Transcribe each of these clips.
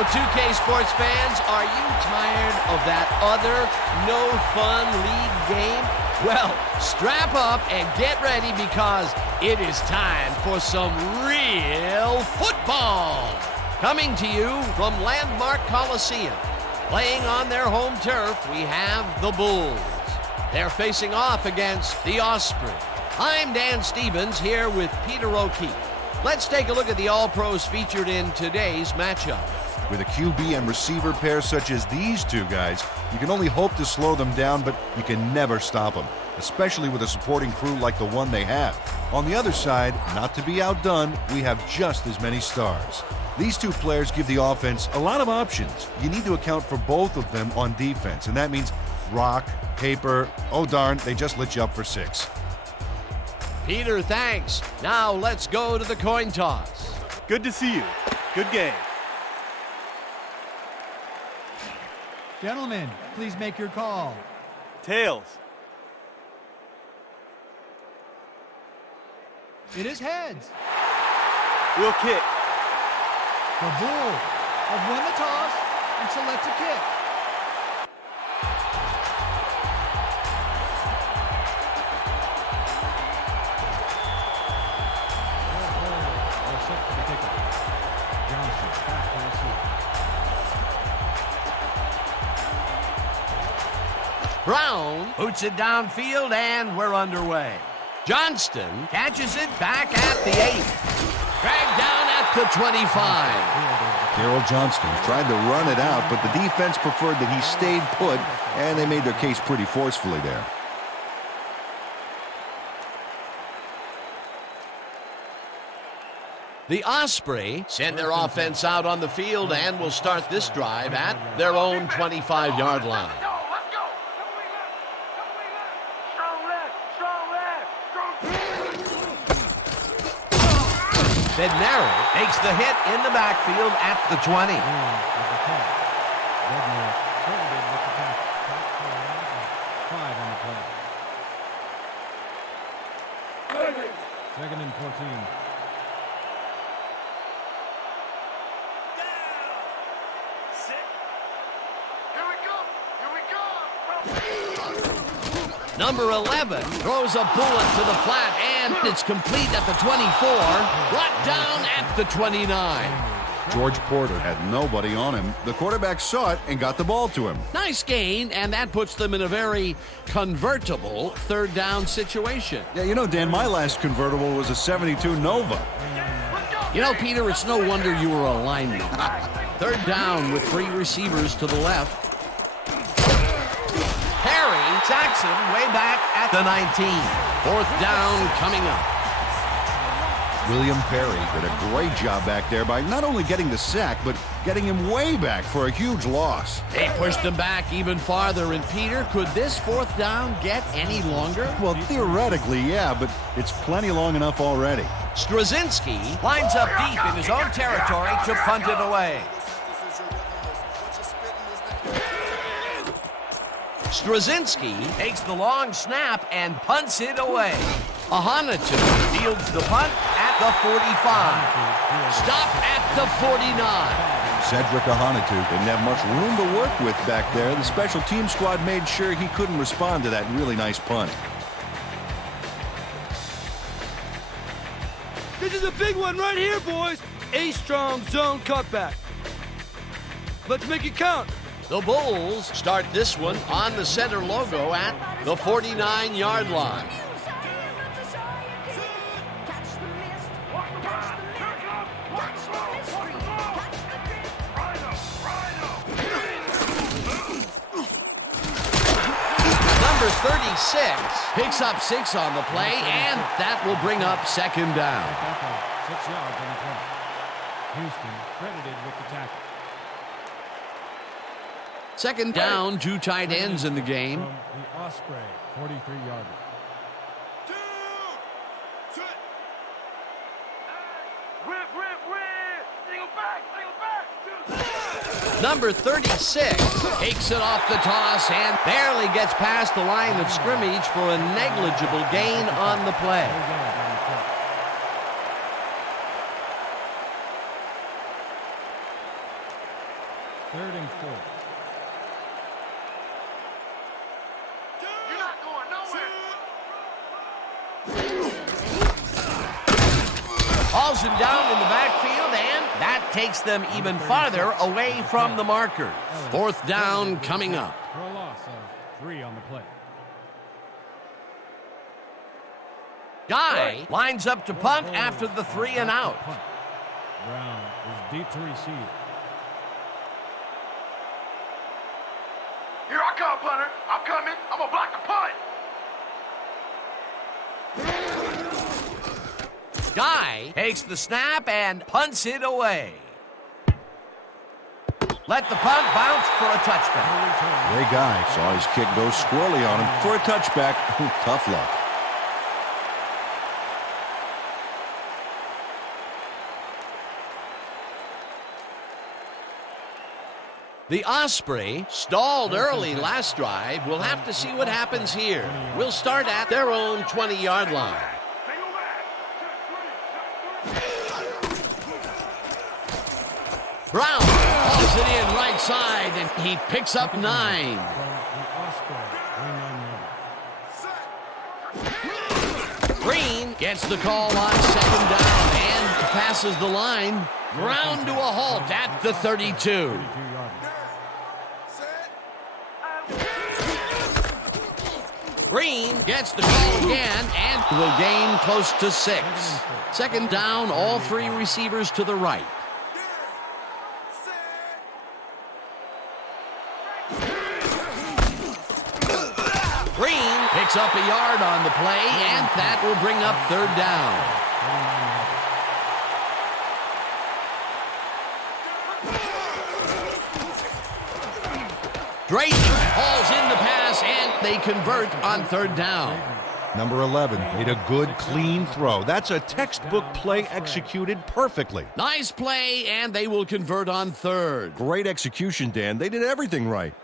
So, 2K Sports fans, are you tired of that other no-fun league game? Well, strap up and get ready because it is time for some real football. Coming to you from Landmark Coliseum, playing on their home turf, we have the Bulls. They're facing off against the Osprey. I'm Dan Stevens here with Peter O'Keefe. Let's take a look at the All-Pros featured in today's matchup. With a QB and receiver pair such as these two guys, you can only hope to slow them down, but you can never stop them, especially with a supporting crew like the one they have. On the other side, not to be outdone, we have just as many stars. These two players give the offense a lot of options. You need to account for both of them on defense, and that means rock, paper, oh darn, they just lit you up for 6. Peter, thanks. Now let's go to the coin toss. Good to see you. Good game. Gentlemen, please make your call. Tails. It is heads. We'll kick. The Bulls have won the toss and select a kick. Brown boots it downfield, and we're underway. Johnston catches it back at the 8. Dragged down at the 25. Darryl Johnston tried to run it out, but the defense preferred that he stayed put, and they made their case pretty forcefully there. The Osprey send their offense out on the field and will start this drive at their own 25-yard line. Bednarik takes the hit in the backfield at the 20. Second and 14. Number 11 throws a bullet to the flat, and it's complete at the 24, brought down at the 29. George Porter had nobody on him. The quarterback saw it and got the ball to him. Nice gain, and that puts them in a very convertible third down situation. Yeah, you know, Dan, my last convertible was a 72 Nova. You know, Peter, it's no wonder you were a lineman. Third down with 3 receivers to the left. Perry sacks him way back at the 19. Fourth down coming up. William Perry did a great job back there by not only getting the sack, but getting him way back for a huge loss. They pushed him back even farther, and Peter, could this fourth down get any longer? Well, theoretically, yeah, but it's plenty long enough already. Straczynski lines up deep in his own territory to punt it away. Straczynski takes the long snap and punts it away. Ahanotu fields the punt at the 45. Stop at the 49. Cedric Ahanotu didn't have much room to work with back there. The special team squad made sure he couldn't respond to that really nice punt. This is a big one right here, boys. A strong zone cutback. Let's make it count. The Bulls start this one on the center logo at the 49-yard line. Number 36 picks up 6 on the play, and that will bring up second down. 6 yards on the play. Houston credited with the tackle. Second down, 2 tight ends in the game. From the Osprey, 43-yarder. Number 36 takes it off the toss and barely gets past the line of scrimmage for a negligible gain on the play. 3rd and 4. You're not going nowhere. Hauls him down in the backfield, and that takes them even farther away from the markers. 4th down coming up. For a loss of 3 on the play. Guy lines up to punt after the 3 and out. Brown is deep to receive. Here I come, punter. I'm coming. I'm going to block the punt. Guy takes the snap and punts it away. Let the punt bounce for a touchback. Ray Guy saw his kick go squirrely on him for a touchback. Tough luck. The Osprey stalled early last drive. We'll have to see what happens here. We'll start at their own 20-yard line. Brown hauls it in right side, and he picks up 9. Green gets the call on 2nd down and passes the line. Ground to a halt at the 32. Green gets the call again and will gain close to 6. 2nd down, all 3 receivers to the right. Green picks up a yard on the play, and that will bring up 3rd down. Drake hauls in the pass, and they convert on 3rd down. Number 11 made a good, clean throw. That's a textbook play executed perfectly. Nice play, and they will convert on 3rd. Great execution, Dan. They did everything right.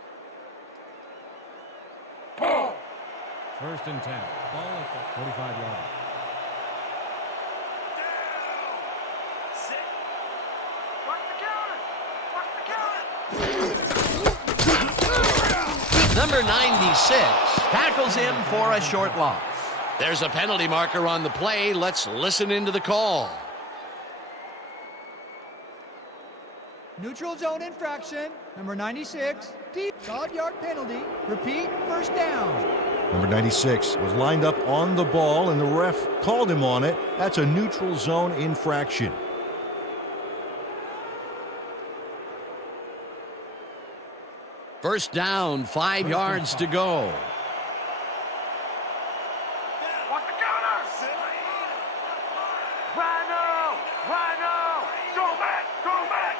1st and 10. Ball at the 45-yard. Number 96 tackles him for a short loss. There's a penalty marker on the play. Let's listen into the call. Neutral zone infraction. Number 96. Deep 5-yard penalty. Repeat, 1st down. Number 96 was lined up on the ball, and the ref called him on it. That's a neutral zone infraction. First down, 5 yards to go. What's the counter? Rhino! Rhino! Go back! Go back!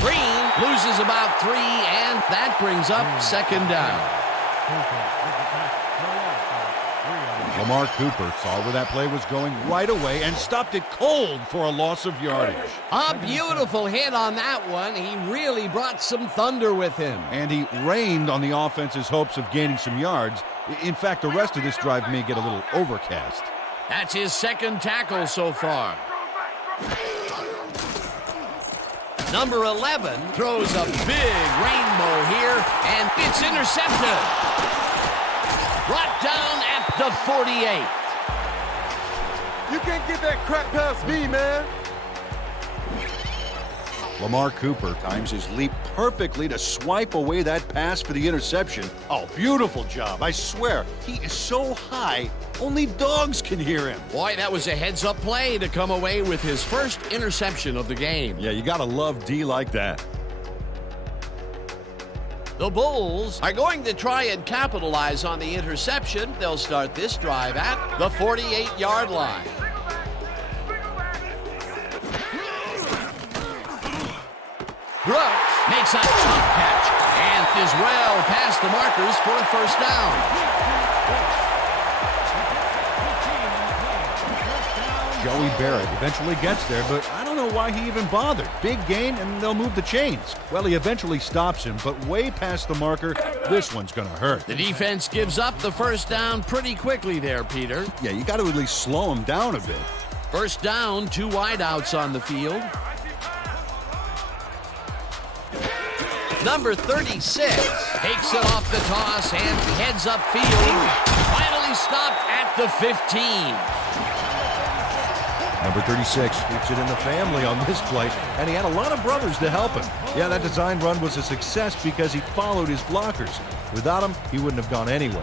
Green loses about 3, and that brings up 2nd down. Lamar Cooper saw where that play was going right away and stopped it cold for a loss of yardage. A beautiful hit on that one. He really brought some thunder with him. And he rained on the offense's hopes of gaining some yards. In fact, the rest of this drive may get a little overcast. That's his 2nd tackle so far. Number 11 throws a big rainbow here, and it's intercepted. Brought down at the 48. You can't get that crap past me, man. Lamar Cooper times his leap perfectly to swipe away that pass for the interception. Oh, beautiful job. I swear, he is so high, only dogs can hear him. Boy, that was a heads-up play to come away with his first interception of the game. Yeah, you gotta love D like that. The Bulls are going to try and capitalize on the interception. They'll start this drive at the 48-yard line. Brooks makes a tough catch and is well past the markers for a 1st down. Joey Barrett eventually gets there, but I don't know why he even bothered. Big gain, and they'll move the chains. Well, he eventually stops him, but way past the marker, this one's going to hurt. The defense gives up the 1st down pretty quickly there, Peter. Yeah, you got to at least slow him down a bit. 1st down, 2 wideouts on the field. Number 36 takes it off the toss and heads upfield. Finally stopped at the 15. Number 36 keeps it in the family on this play, and he had a lot of brothers to help him. Yeah, that design run was a success because he followed his blockers. Without him, he wouldn't have gone anywhere.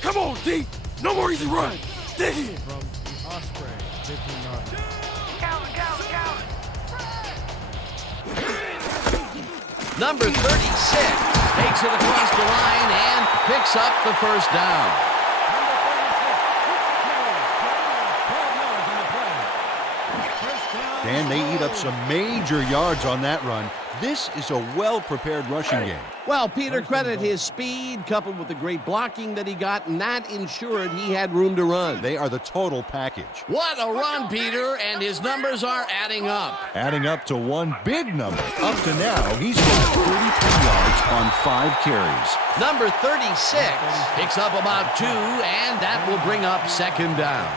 Come on, D. No more easy run. Dig in. From the Osprey, 15 yards. Count, count, count. Number 36 takes it across the line and picks up the first down. Dan, they eat up some major yards on that run. This is a well-prepared rushing game. Well, Peter, credit his speed coupled with the great blocking that he got, and that ensured he had room to run. They are the total package. What a run, Peter, and his numbers are adding up. Adding up to one big number. Up to now, he's got 33 yards on 5 carries. Number 36 picks up about 2, and that will bring up second down.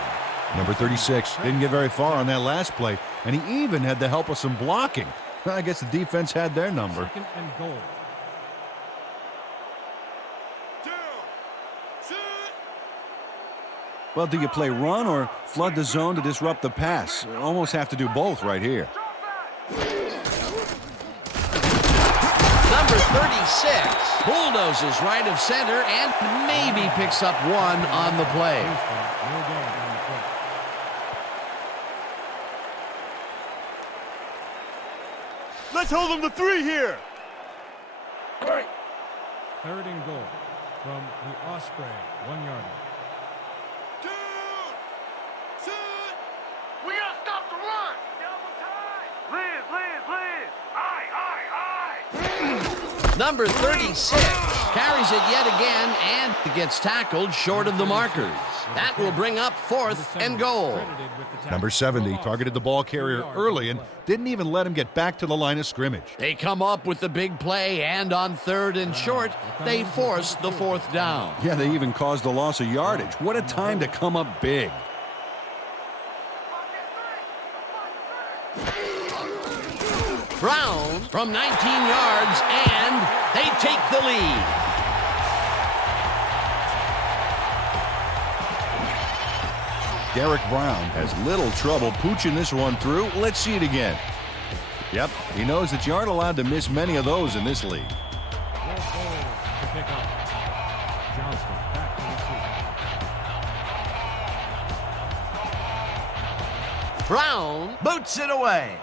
Number 36 didn't get very far on that last play, and he even had the help of some blocking. I guess the defense had their number. Second and goal. Well, do you play run or flood the zone to disrupt the pass? Almost have to do both right here. Number 36 bulldozes right of center and maybe picks up 1 on the play. No gain on the play. Let's hold them to 3 here. Third and goal from the Osprey, 1 yard. We gotta stop the run. Double time. Liz, Liz, Liz. Aye, aye, aye. Number 36 carries it yet again and gets tackled short of the markers. That will bring up 4th and goal. Number 70 targeted the ball carrier early and didn't even let him get back to the line of scrimmage. They come up with the big play, and on 3rd and short, they force the 4th down. Yeah, they even caused a loss of yardage. What a time to come up big. Brown from 19 yards, and they take the lead. Derek Brown has little trouble pooching this one through. Let's see it again. Yep, he knows that you aren't allowed to miss many of those in this league. To pick up. Johnston back to receive. Brown boots it away.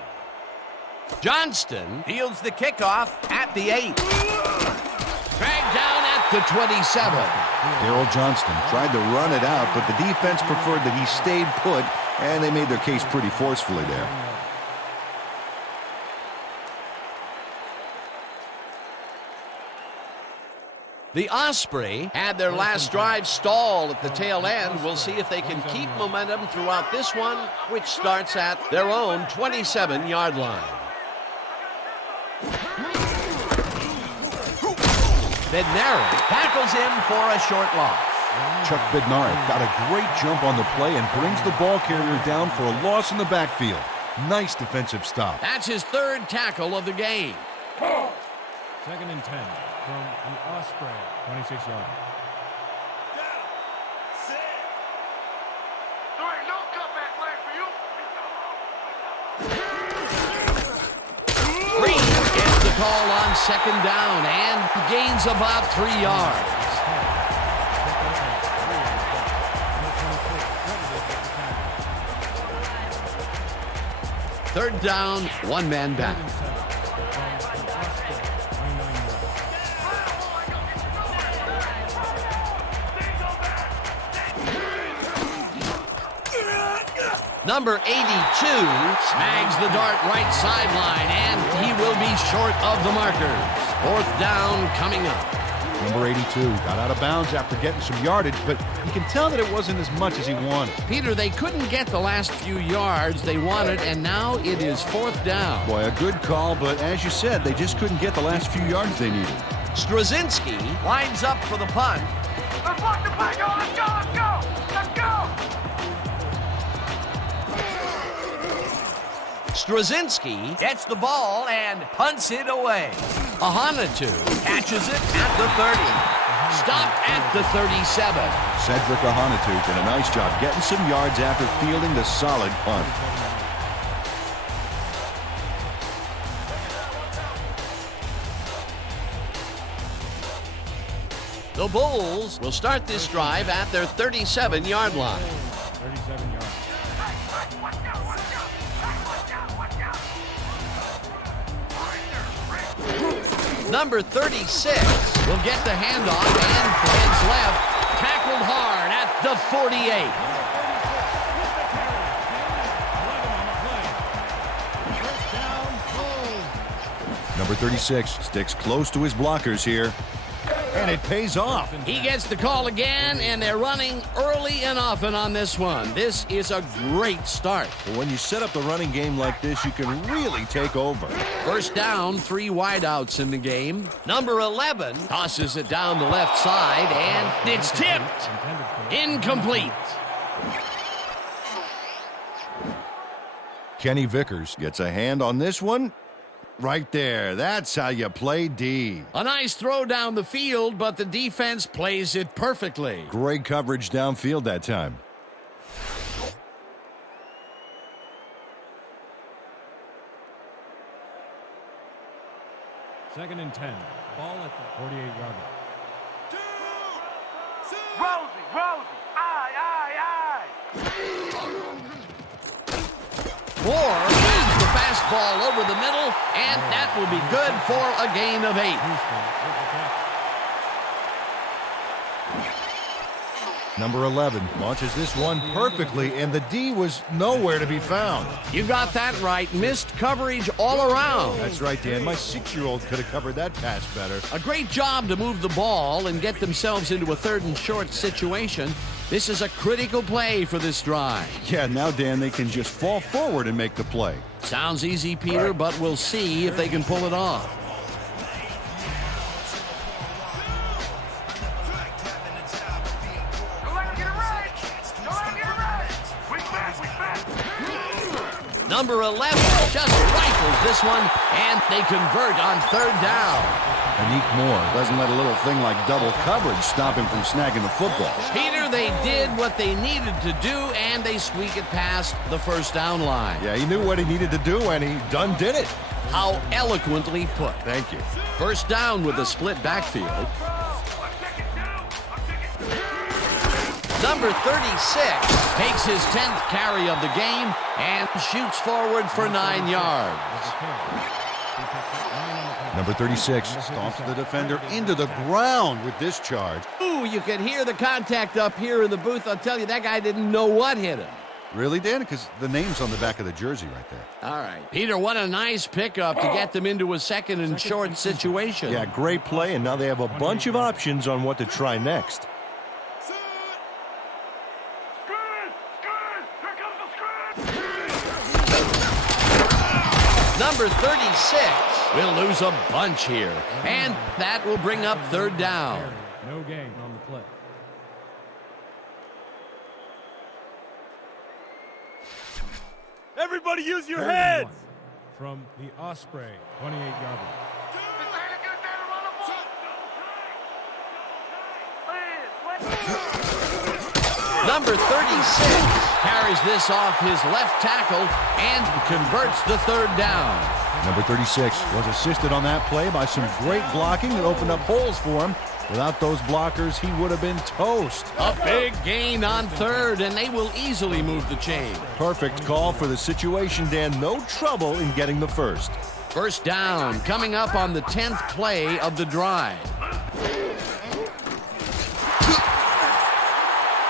Johnston fields the kickoff at the 8. Dragged down at the 27. Daryl Johnston tried to run it out, but the defense preferred that he stayed put, and they made their case pretty forcefully there. The Osprey had their last drive stall at the tail end. We'll see if they can keep momentum throughout this one, which starts at their own 27-yard line. Bednarik tackles him for a short loss. Chuck Bednarik got a great jump on the play and brings the ball carrier down for a loss in the backfield. Nice defensive stop. That's his 3rd tackle of the game. Second and 10 from the Osprey, 26 yards. There ain't no cutback lane for you. Green gets the call on 2nd down and gains about 3 yards. Third down, 1 man back. Number 82 snags the dart right sideline, and he will be short of the markers. 4th down coming up. Number 82 got out of bounds after getting some yardage, but you can tell that it wasn't as much as he wanted. Peter, they couldn't get the last few yards they wanted, and now it is 4th down. Boy, a good call, but as you said, they just couldn't get the last few yards they needed. Straczynski lines up for the punt. Let's block the play. Go, let's go, let's go. Let's go. Straczynski gets the ball and punts it away. Ahanitu catches it at the 30. Stopped at the 37. Cedric Ahanitu did a nice job getting some yards after fielding the solid punt. The Bulls will start this drive at their 37-yard line. 37 yards. Number 36 will get the handoff and heads left. Tackled hard at the 48. Number 36 sticks close to his blockers here, and it pays off. He gets the call again, and they're running early and often on this one. This is a great start. But when you set up the running game like this, you can really take over. First down, 3 wideouts in the game. Number 11 tosses it down the left side, and it's tipped. Incomplete. Kenny Vickers gets a hand on this one. Right there. That's how you play D. A nice throw down the field, but the defense plays it perfectly. Great coverage downfield that time. Second and 10. Ball at the 48-yard line. Rosie, aye. Moore leads the fastball over the middle, and that will be good for a gain of 8. Number 11 launches this one perfectly, and the D was nowhere to be found. You got that right. Missed coverage all around. That's right, Dan. My 6-year-old could have covered that pass better. A great job to move the ball and get themselves into a 3rd and short situation. This is a critical play for this drive. Yeah, now, Dan, they can just fall forward and make the play. Sounds easy, Peter, but we'll see if they can pull it off. Number 11 just rifles this one, and they convert on 3rd down. Anik Moore doesn't let a little thing like double coverage stop him from snagging the football. Peter, they did what they needed to do, and they squeak it past the 1st down line. Yeah, he knew what he needed to do, and he done did it. How eloquently put. Thank you. First down with a split backfield. Number 36 takes his 10th carry of the game and shoots forward for 9 yards. Number 36 stomps the defender into the ground with this charge. Ooh, you can hear the contact up here in the booth. I'll tell you, that guy didn't know what hit him. Really, Dan? Because the name's on the back of the jersey right there. All right. Peter, what a nice pickup to get them into a 2nd and short situation. Yeah, great play, and now they have a bunch of options on what to try next. Number 36 will lose a bunch here, and that will bring up 3rd down. No gain on the play. Everybody use your 3rd and heads! 1 from the Osprey 28-yard line. Number 36 carries this off his left tackle and converts the 3rd down. Number 36 was assisted on that play by some great blocking that opened up holes for him. Without those blockers, he would have been toast. A big gain on 3rd, and they will easily move the chain. Perfect call for the situation, Dan. No trouble in getting the first. First down coming up on the 10th play of the drive.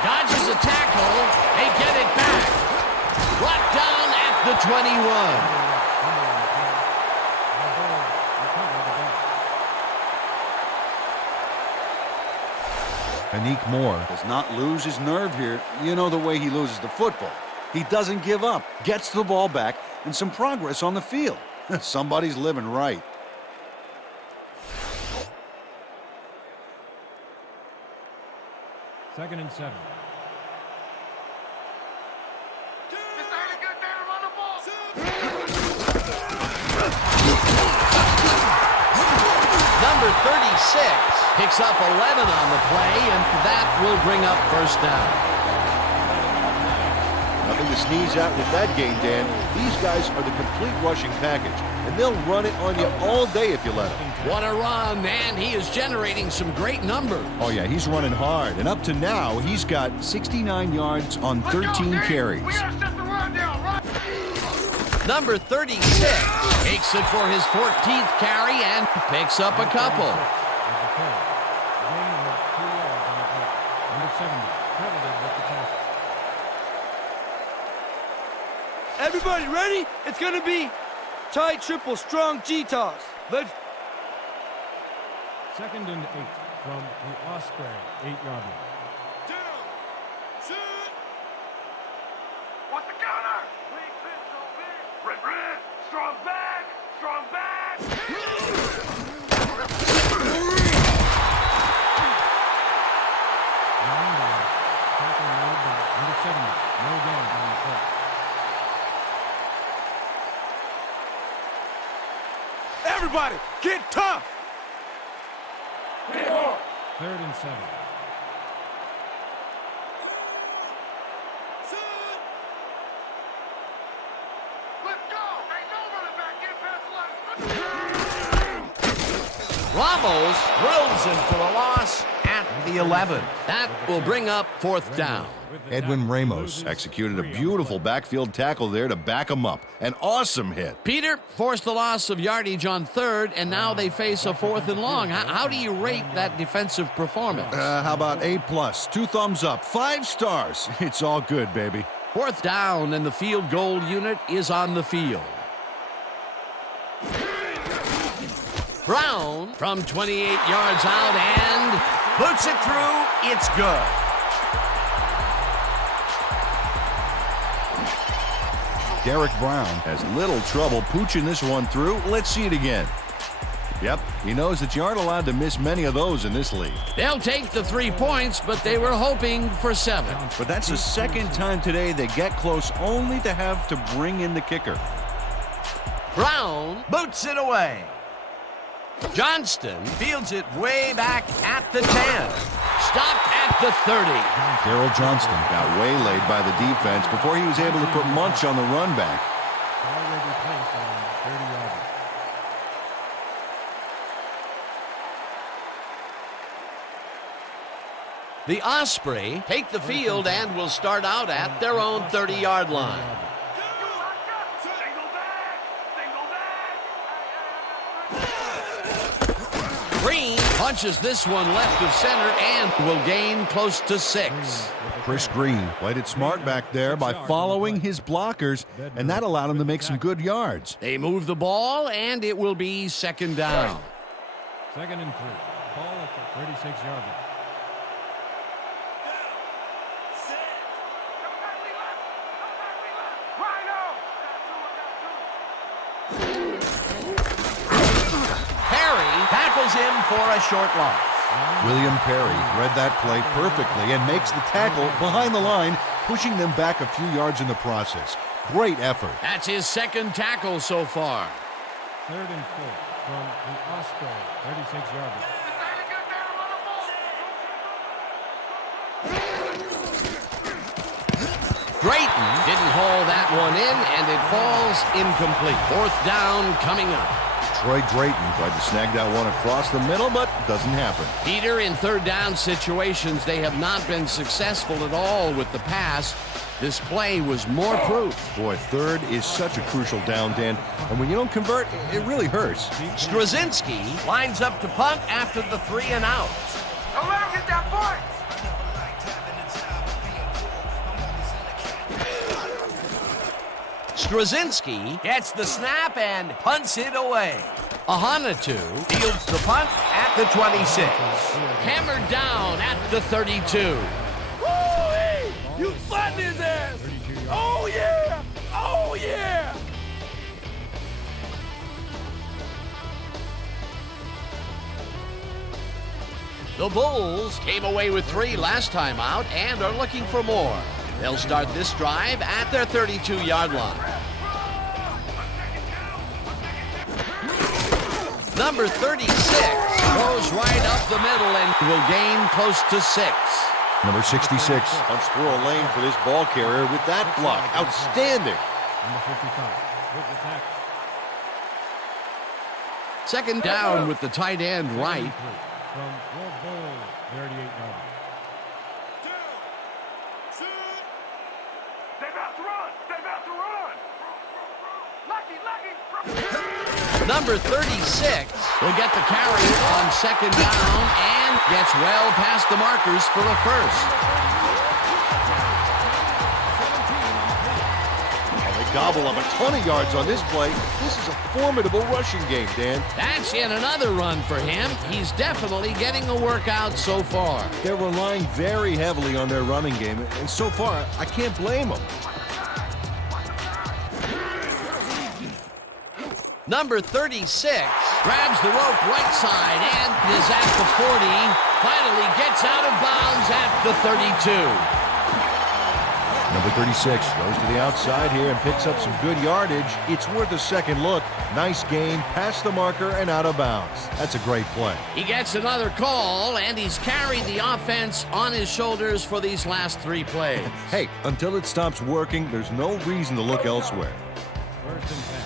Dodges a tackle. They get it back. Brought down at the 21. Anik Moore does not lose his nerve here. You know the way he loses the football. He doesn't give up, gets the ball back, and some progress on the field. Somebody's living right. Second and 7. Number 36 picks up 11 on the play, and that will bring up first down. Nothing to sneeze at with that game, Dan. These guys are the complete rushing package, and they'll run it on you all day if you let them. What a run, and he is generating some great numbers. Oh, yeah, he's running hard, and up to now, he's got 69 yards on 13 carries. We gotta set the run down, right? Number 36 takes it for his 14th carry and picks up a couple. Number 70, credited with the tackle. Everybody ready? It's gonna be tight triple strong G-toss. Let's... 2nd and 8 from the Osprey 8-yard line. Down. Shoot. What's the counter? Big fist, so big. Red, red. Strong back. Strong back. Linebacker, tackle made by number 70. No gain on the play. Everybody, get tough. 3rd and 7. Let's go. Ain't no running back. Get past the line. Ramos drills him for a loss at the 11. That will bring up fourth down. Edwin Ramos executed a beautiful backfield tackle there to back him up. An awesome hit. Peter forced the loss of yardage on 3rd, and now they face a 4th and long. How do you rate that defensive performance? How about A+, 2 thumbs up, 5 stars. It's all good, baby. Fourth down, and the field goal unit is on the field. Brown from 28 yards out and puts it through. It's good. Derek Brown has little trouble pooching this one through. Let's see it again. Yep, he knows that you aren't allowed to miss many of those in this league. They'll take the 3 points, but they were hoping for 7. But that's the second time today they get close only to have to bring in the kicker. Brown boots it away. Johnston fields it way back at the 10. Stopped at the 30. Darrell Johnston got waylaid by the defense before he was able to put Munch on the run back. Already placed on 30-yard line. The Osprey take the field and will start out at their own 30-yard line. Single back. Single back. Green punches this one left of center and will gain close to 6. Chris Green played it smart back there by following his blockers, and that allowed him to make some good yards. They move the ball, and it will be 2nd down. 2nd and 3. Ball at the 36-yard line. Perry tackles him for a short loss. William Perry read that play perfectly and makes the tackle behind the line, pushing them back a few yards in the process. Great effort. That's his 2nd tackle so far. 3rd and 4 from the Osprey 36-yard line. Drayton didn't haul that one in, and it falls incomplete. 4th down coming up. Troy Drayton tried to snag that one across the middle, but doesn't happen. Peter, in 3rd down situations, they have not been successful at all with the pass. This play was more proof. Boy, 3rd is such a crucial down, Dan, and when you don't convert, it really hurts. Straczynski lines up to punt after the 3 and out. Don't let him get that point. Straczynski gets the snap and punts it away. Ahanatu fields the punt at the 26. Hammered down at the 32. Woo-wee! You flattened his ass! Oh, yeah! Oh, yeah! The Bulls came away with 3 last time out and are looking for more. They'll start this drive at their 32-yard line. Number 36 goes right up the middle and will gain close to 6. Number 66 unsquirrel lane for this ball carrier with that block. Outstanding. Number 55 with the tackle. Second down with the tight end right. From the goal, 38 yards. They're about to run. They're about to run. Lucky. Number 36 will get the carry on second down and gets well past the markers for a first. They gobble up a ton of yards on this play. This is a formidable rushing game, Dan. That's yet another run for him. He's definitely getting a workout so far. They're relying very heavily on their running game, and so far, I can't blame them. Number 36 grabs the rope right side and is at the 40. Finally gets out of bounds at the 32. Number 36 goes to the outside here and picks up some good yardage. It's worth a second look. Nice gain, past the marker and out of bounds. That's a great play. He gets another call, and he's carried the offense on his shoulders for these last 3 plays. Hey, until it stops working, there's no reason to look elsewhere. First and 10.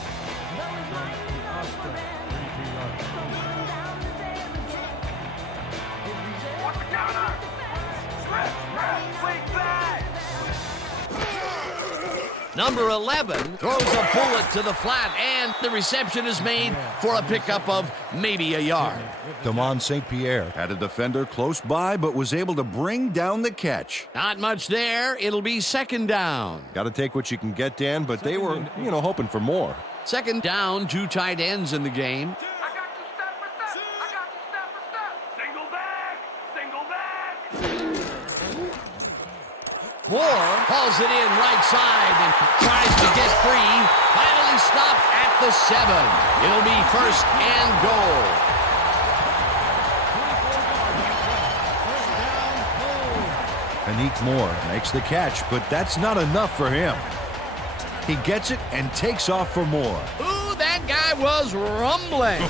What's the counter? Swing back. Number 11 throws a bullet to the flat, and the reception is made for a pickup of maybe a yard. Damon St. Pierre had a defender close by, but was able to bring down the catch. Not much there. It'll be second down. Got to take what you can get, Dan, but they were, hoping for more. Second down, 2 tight ends in the game. I got you step for step. I got you step for step. Single back. Single back. Moore hauls it in right side and tries to get free. Finally stopped at the 7. It'll be first and goal. Anik Moore makes the catch, but that's not enough for him. He gets it and takes off for more. Ooh, that guy was rumbling.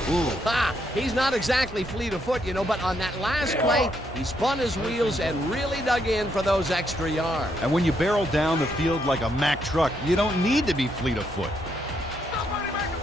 He's not exactly fleet of foot, but on that last play, he spun his wheels and really dug in for those extra yards. And when you barrel down the field like a Mack truck, you don't need to be fleet of foot. Somebody make a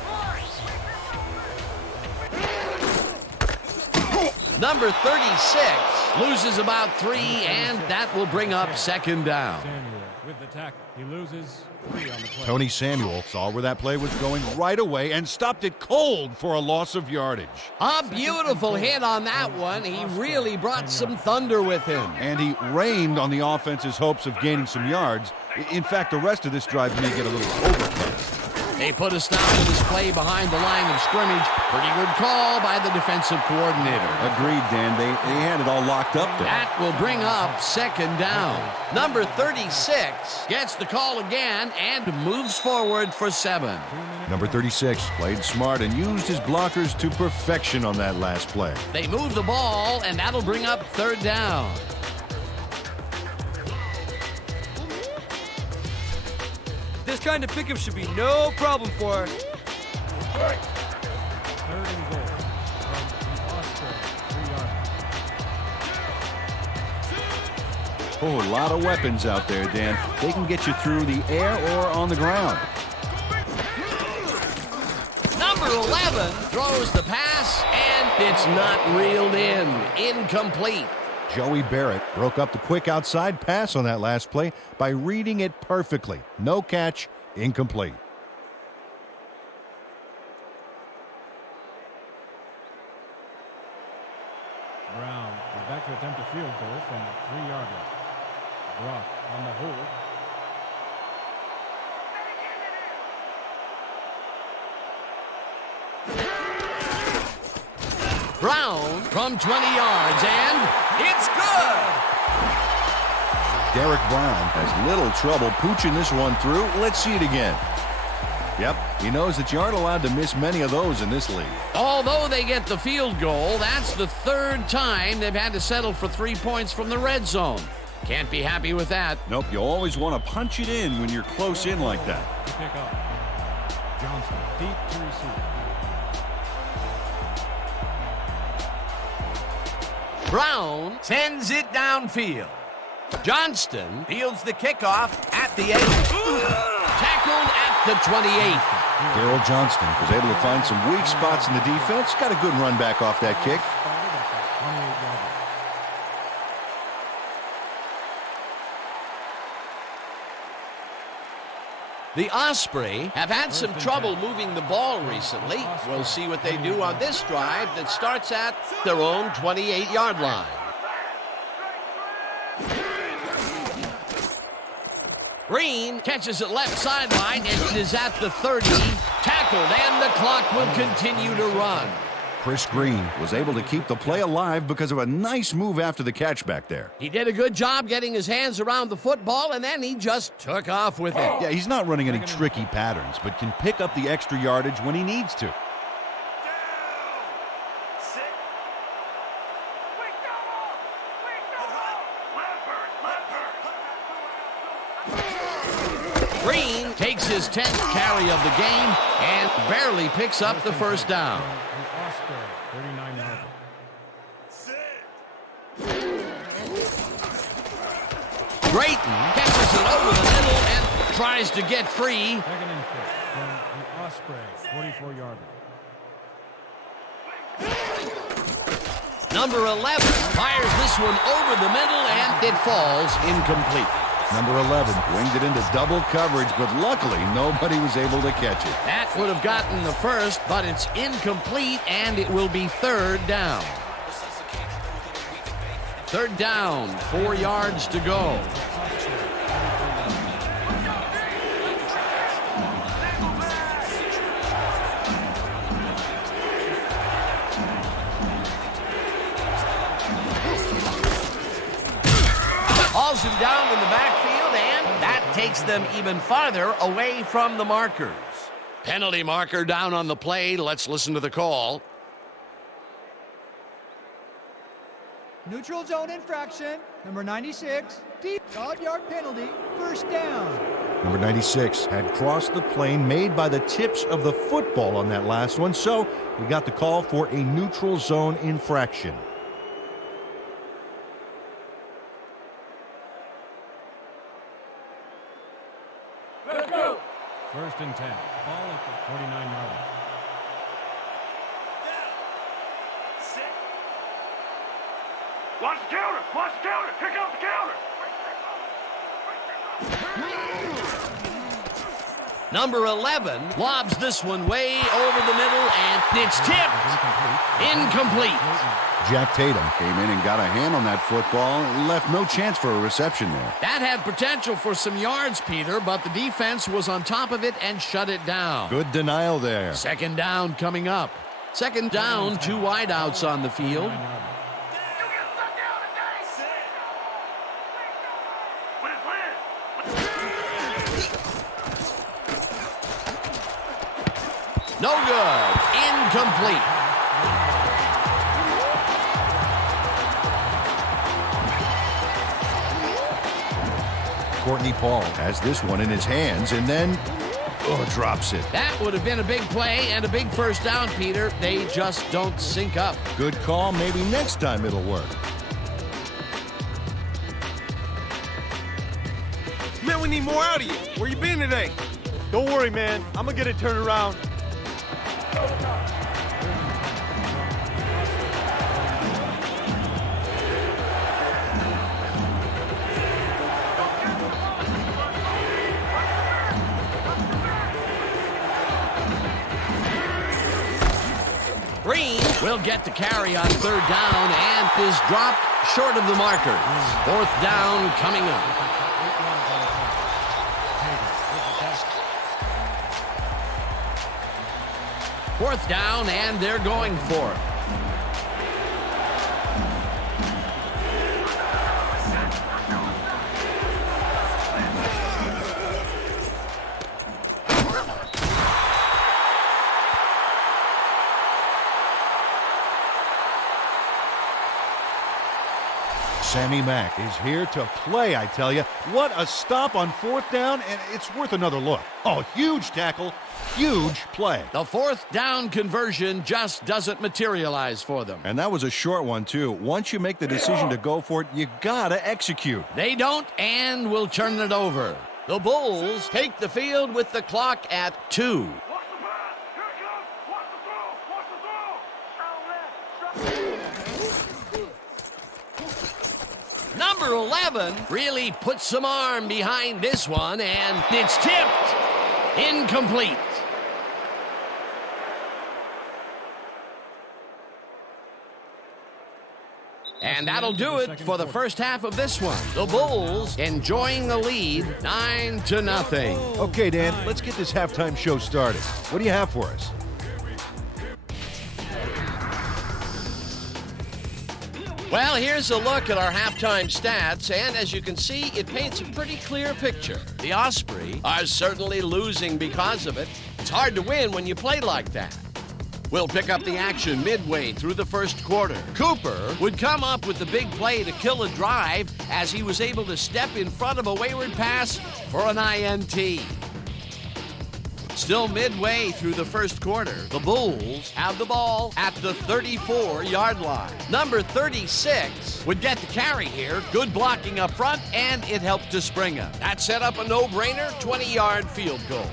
play. Number 36 loses about 3, and that will bring up second down. Samuel with the tackle. He loses 3 on the play. Tony Samuel saw where that play was going right away and stopped it cold for a loss of yardage. A beautiful hit on that one. He really brought some thunder with him. And he rained on the offense's hopes of gaining some yards. In fact, the rest of this drive may get a little overcast. They put a stop to this play behind the line of scrimmage. Pretty good call by the defensive coordinator. Agreed, Dan. They had it all locked up there. That will bring up second down. Number 36 gets the call again and moves forward for 7. Number 36 played smart and used his blockers to perfection on that last play. They move the ball, and that'll bring up third down. This kind of pickup should be no problem for us. Third and goal from the Osprey, 3 yards. Oh, a lot of weapons out there, Dan. They can get you through the air or on the ground. Number 11 throws the pass, and it's not reeled in. Incomplete. Joey Barrett broke up the quick outside pass on that last play by reading it perfectly. No catch, incomplete. Brown is back to attempt a field goal from the 3-yard line. Brock on the hold. Brown from 20 yards, and it's good. Derek Brown has little trouble pooching this one through. Let's see it again. Yep, he knows that you aren't allowed to miss many of those in this league. Although they get the field goal, that's the 3rd time they've had to settle for 3 points from the red zone. Can't be happy with that. Nope, you always want to punch it in when you're close in like that. To pick up. Johnson deep to receive. Brown sends it downfield. Johnston fields the kickoff at the 8. Tackled at the 28. Darryl Johnston was able to find some weak spots in the defense. Got a good run back off that kick. The Osprey have had some trouble moving the ball recently. We'll see what they do on this drive that starts at their own 28-yard line. Green catches it left sideline, and it is at the 30. Tackled, and the clock will continue to run. Chris Green was able to keep the play alive because of a nice move after the catch back there. He did a good job getting his hands around the football, and then he just took off with it. Yeah, he's not running any tricky patterns, but can pick up the extra yardage when he needs to. Green takes his 10th carry of the game and barely picks up the first down. Drayton catches it over the middle and tries to get free. Second and 6 from the Osprey, 44-yarder. Number 11 fires this one over the middle, and it falls incomplete. Number 11 winged it into double coverage, but luckily nobody was able to catch it. That would have gotten the first, but it's incomplete, and it will be third down. Third down, 4 yards to go. Hauls him down in the backfield, and that takes them even farther away from the markers. Penalty marker down on the play. Let's listen to the call. Neutral zone infraction, number 96, deep 5-yard penalty, first down. Number 96 had crossed the plane made by the tips of the football on that last one, so we got the call for a neutral zone infraction. Let's go. First and 10. Ball at the 49-yard line. Watch the counter! Watch the counter! Here comes the counter! Number 11 lobs this one way over the middle, and it's tipped. Incomplete. Jack Tatum came in and got a hand on that football and left no chance for a reception there. That had potential for some yards, Peter, but the defense was on top of it and shut it down. Good denial there. Second down coming up. Second down, 2 wideouts on the field. No good. Incomplete. Courtney Paul has this one in his hands and then drops it. That would have been a big play and a big first down, Peter. They just don't sync up. Good call. Maybe next time it'll work. Man, we need more out of you. Where you been today? Don't worry, man. I'm gonna get it turned around. Green will get the carry on third down and is dropped short of the markers. Fourth down coming up. Fourth down, and they're going for it. Sammy Mack is here to play, I tell you. What a stop on fourth down, and it's worth another look. Oh, huge tackle, huge play. The fourth down conversion just doesn't materialize for them. And that was a short one, too. Once you make the decision to go for it, you gotta execute. They don't and will turn it over. The Bulls take the field with the clock at 2. Watch the pass. Here it comes. Watch the throw. Watch the throw. Number 11 really put some arm behind this one, and it's tipped. Incomplete. And that'll do it for the first half of this one. The Bulls enjoying the lead 9-0. Okay, Dan, let's get this halftime show started. What do you have for us? Well, here's a look at our halftime stats, and as you can see, it paints a pretty clear picture. The Ospreys are certainly losing because of it. It's hard to win when you play like that. We'll pick up the action midway through the first quarter. Cooper would come up with the big play to kill a drive as he was able to step in front of a wayward pass for an INT. Still midway through the first quarter, the Bulls have the ball at the 34-yard line. Number 36 would get the carry here. Good blocking up front, and it helped to spring him. That set up a no-brainer 20-yard field goal.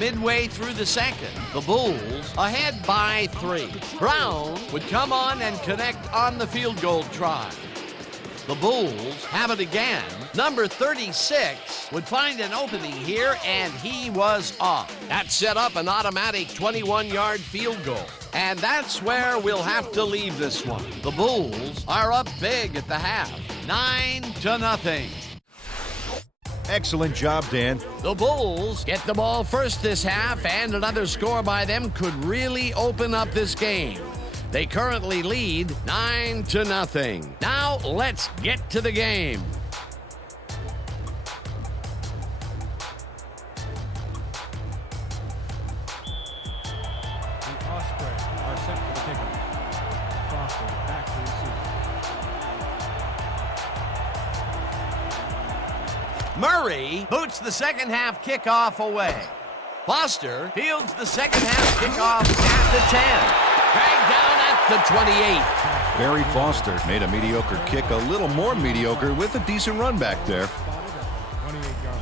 Midway through the second, the Bulls ahead by 3. Brown would come on and connect on the field goal try. The Bulls have it again. Number 36 would find an opening here, and he was off. That set up an automatic 21-yard field goal. And that's where we'll have to leave this one. The Bulls are up big at the half, 9-0. Excellent job, Dan. The Bulls get the ball first this half, and another score by them could really open up this game. They currently lead 9-0. Now let's get to the game. The Ospreys are set for the kickoff. Foster back to receive. Murray boots the second half kickoff away. Foster fields the second half kickoff at the 10. Dragged down at the 28. Barry Foster made a mediocre kick a little more mediocre with a decent run back there. Spotted at 28-yard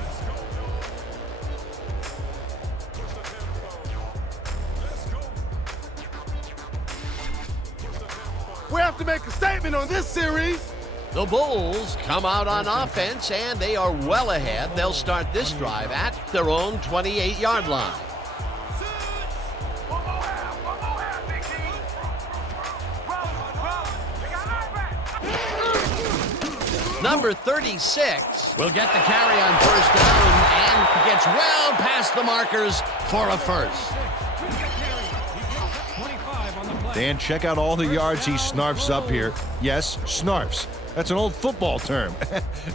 line. We have to make a statement on this series. The Bulls come out on offense, and they are well ahead. They'll start this drive at their own 28-yard line. Number 36 will get the carry on first down and gets well past the markers for a first. Dan, check out all the yards he snarfs up here. Yes, snarfs. That's an old football term.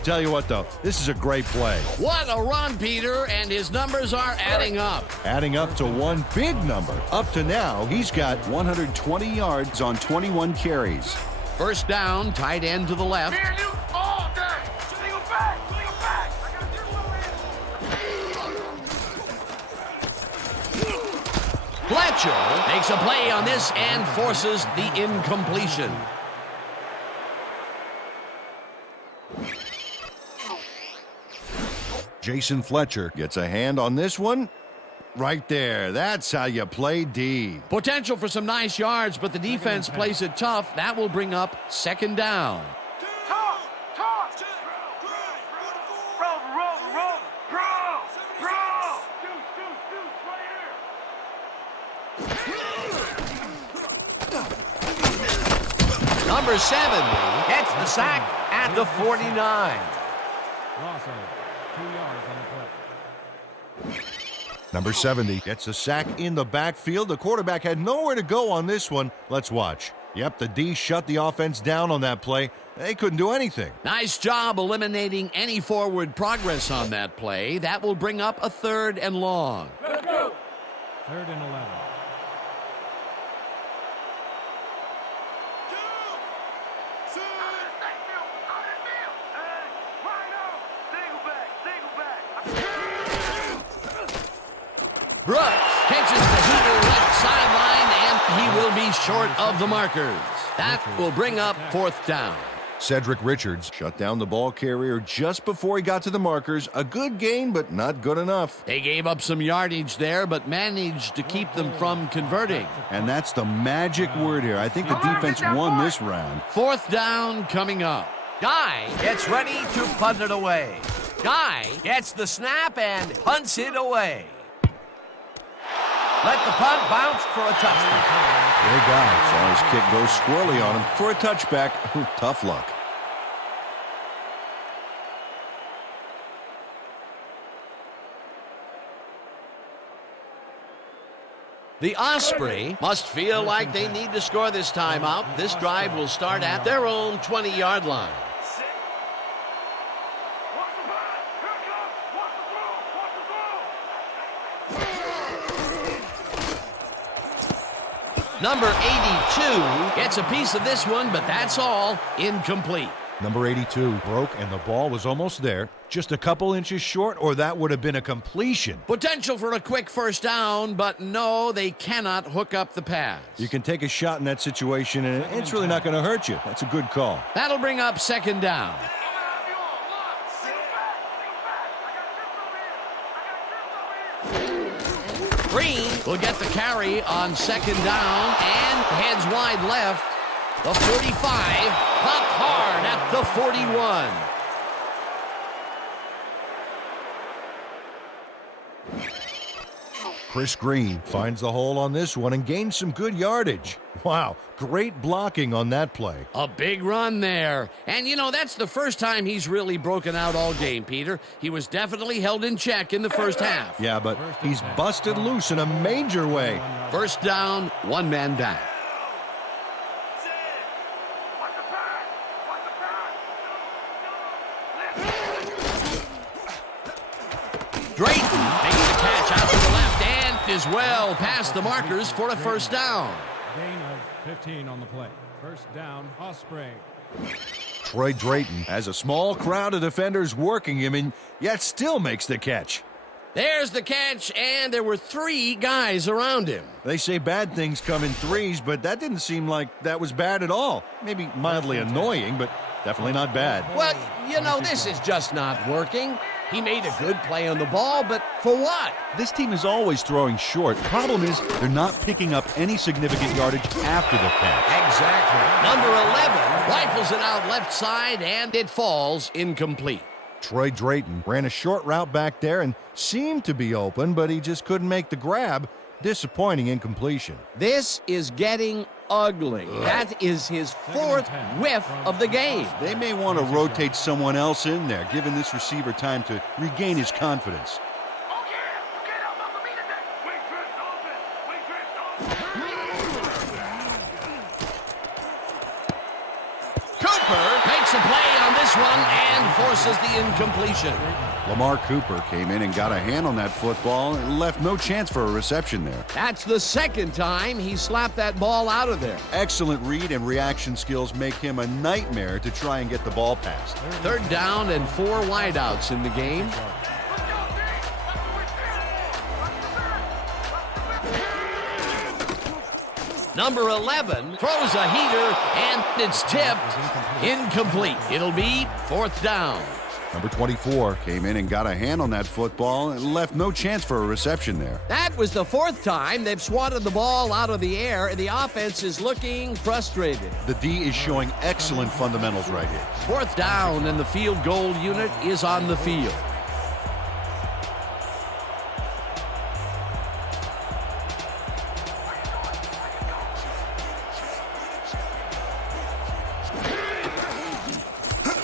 Tell you what, though, this is a great play. What a run, Peter, and his numbers are adding up. Adding up to one big number. Up to now, he's got 120 yards on 21 carries. First down, tight end to the left. Me and you all day. Single back. Single back. I got to do it. Fletcher makes a play on this and forces the incompletion. Jason Fletcher gets a hand on this one. Right there. That's how you play D. Potential for some nice yards, but the defense plays it tough. That will bring up second down. Toss. Roll. Deuce, right here. Number 70 gets the sack at the 49. Loss of 2 yards on the play. Number 70 gets a sack in the backfield. The quarterback had nowhere to go on this one. Let's watch. Yep, the D shut the offense down on that play. They couldn't do anything. Nice job eliminating any forward progress on that play. That will bring up a 3rd and long. Let's go. 3rd and 11. Brooks catches the heater left sideline, and he will be short of the markers. That will bring up fourth down. Cedric Richards shut down the ball carrier just before he got to the markers. A good gain, but not good enough. They gave up some yardage there, but managed to keep them from converting. And that's the magic word here. I think the defense won this round. Fourth down coming up. Guy gets ready to punt it away. Guy gets the snap and punts it away. Let the punt bounce for a touchdown. Their guy saw his kick go squirrely on him for a touchback. Tough luck. The Osprey must feel like they need to score this time out. This drive will start at their own 20-yard line. Watch the pass. Here it comes. Watch the throw. Watch the throw. Number 82 gets a piece of this one, but that's all. Incomplete. Number 82 broke, and the ball was almost there. Just a couple inches short, or that would have been a completion. Potential for a quick first down, but no, they cannot hook up the pass. You can take a shot in that situation, and it's really not going to hurt you. That's a good call. That'll bring up second down. Green will get the carry on second down and heads wide left. The 45, popped hard at the 41. Chris Green finds the hole on this one and gains some good yardage. Wow, great blocking on that play. A big run there. And, you know, that's the first time he's really broken out all game, Peter. He was definitely held in check in the first half. Yeah, but he's busted loose in a major way. First down, one man down. Drayton makes the catch out to the left and is well past the markers for a first down. Gain of 15 on the play. First down, Osprey. Troy Drayton has a small crowd of defenders working him, and yet still makes the catch. There's the catch, and there were three guys around him. They say bad things come in threes, but that didn't seem like that was bad at all. Maybe mildly annoying, but definitely not bad. Well, you know, this is just not working. He made a good play on the ball, but for what? This team is always throwing short. Problem is, they're not picking up any significant yardage after the catch. Exactly. Number 11 rifles it out left side, and it falls incomplete. Troy Drayton ran a short route back there and seemed to be open, but he just couldn't make the grab. Disappointing incompletion. This is getting ugly. That is his fourth whiff of the game. They may want to rotate someone else in there, giving this receiver time to regain his confidence. Oh, yeah. Okay, now follow me today. Wing trips open. Wing trips open. Cooper makes a play on this one and forces the incompletion. Lamar Cooper came in and got a hand on that football and left no chance for a reception there. That's the second time he slapped that ball out of there. Excellent read and reaction skills make him a nightmare to try and get the ball past. Third down and 4 wideouts in the game. Number 11 throws a heater, and it's tipped. Incomplete. It'll be fourth down. Number 24 came in and got a hand on that football and left no chance for a reception there. That was the fourth time they've swatted the ball out of the air, and the offense is looking frustrated. The D is showing excellent fundamentals right here. Fourth down, and the field goal unit is on the field.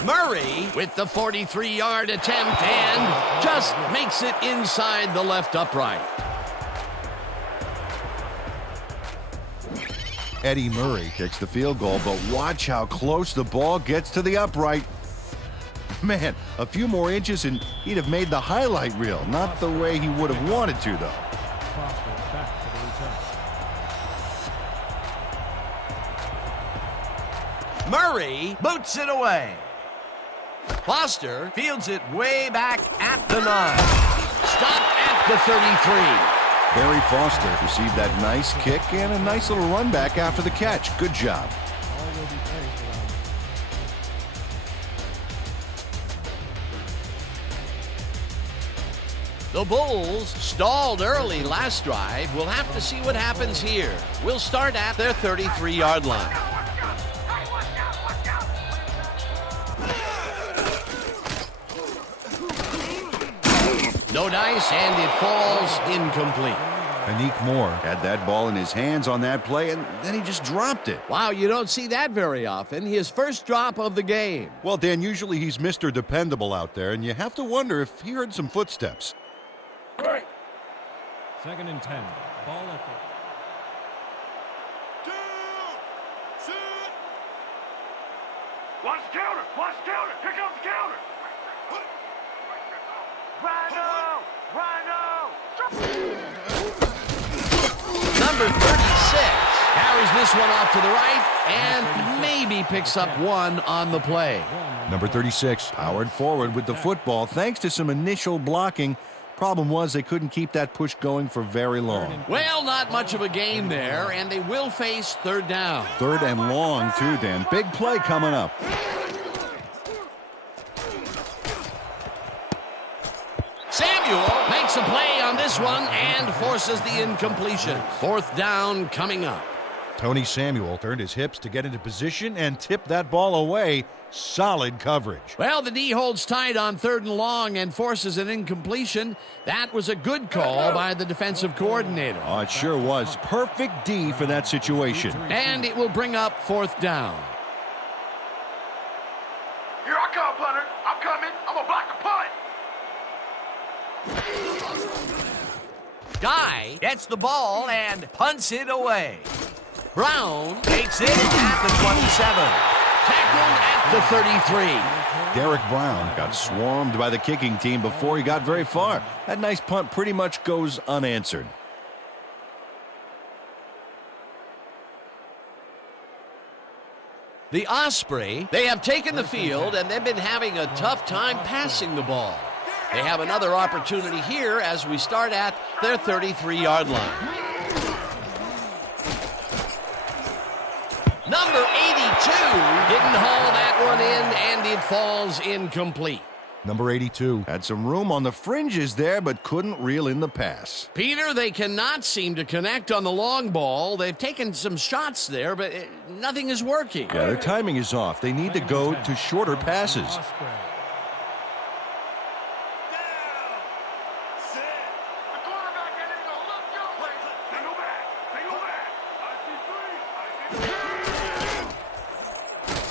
Murray with the 43-yard attempt and just makes it inside the left upright. Eddie Murray kicks the field goal, but watch how close the ball gets to the upright. Man, a few more inches and he'd have made the highlight reel. Not the way he would have wanted to, though. Foster back to the return. Murray boots it away. Foster fields it way back at the 9. Stopped at the 33. Barry Foster received that nice kick and a nice little run back after the catch. Good job. All will be placed around. The Bulls stalled early last drive. We'll have to see what happens here. We'll start at their 33-yard line. No dice, and it falls incomplete. Anik Moore had that ball in his hands on that play, and then he just dropped it. Wow, you don't see that very often. His first drop of the game. Well, Dan, usually he's Mr. Dependable out there, and you have to wonder if he heard some footsteps. 2nd and 10. Ball at the... Watch the counter! Watch the counter! Here comes the counter! Rhino! Rhino! Number 36 carries this one off to the right and maybe picks up one on the play. Number 36 powered forward with the football thanks to some initial blocking. Problem was they couldn't keep that push going for very long. Well, not much of a gain there, and they will face 3rd down. 3rd and long, too, Dan. Big play coming up. Samuel makes a play on this one and forces the incompletion. 4th down coming up. Tony Samuel turned his hips to get into position and tipped that ball away. Solid coverage. Well, the D holds tight on 3rd and long and forces an incompletion. That was a good call by the defensive coordinator. Oh, it sure was. Perfect D for that situation. And it will bring up 4th down. Here I come, punter. I'm coming. I'm gonna block the punt. Guy gets the ball and punts it away. Brown takes it at the 27. Tackled at the 33. Derek Brown got swarmed by the kicking team before he got very far. That nice punt pretty much goes unanswered. The Osprey, they have taken the field and they've been having a tough time passing the ball. They have another opportunity here as we start at their 33-yard line. Number 82 didn't haul that one in, and it falls incomplete. Number 82 had some room on the fringes there, but couldn't reel in the pass. Peter, they cannot seem to connect on the long ball. They've taken some shots there, but nothing is working. Yeah, their timing is off. They need to go to shorter passes. Osprey.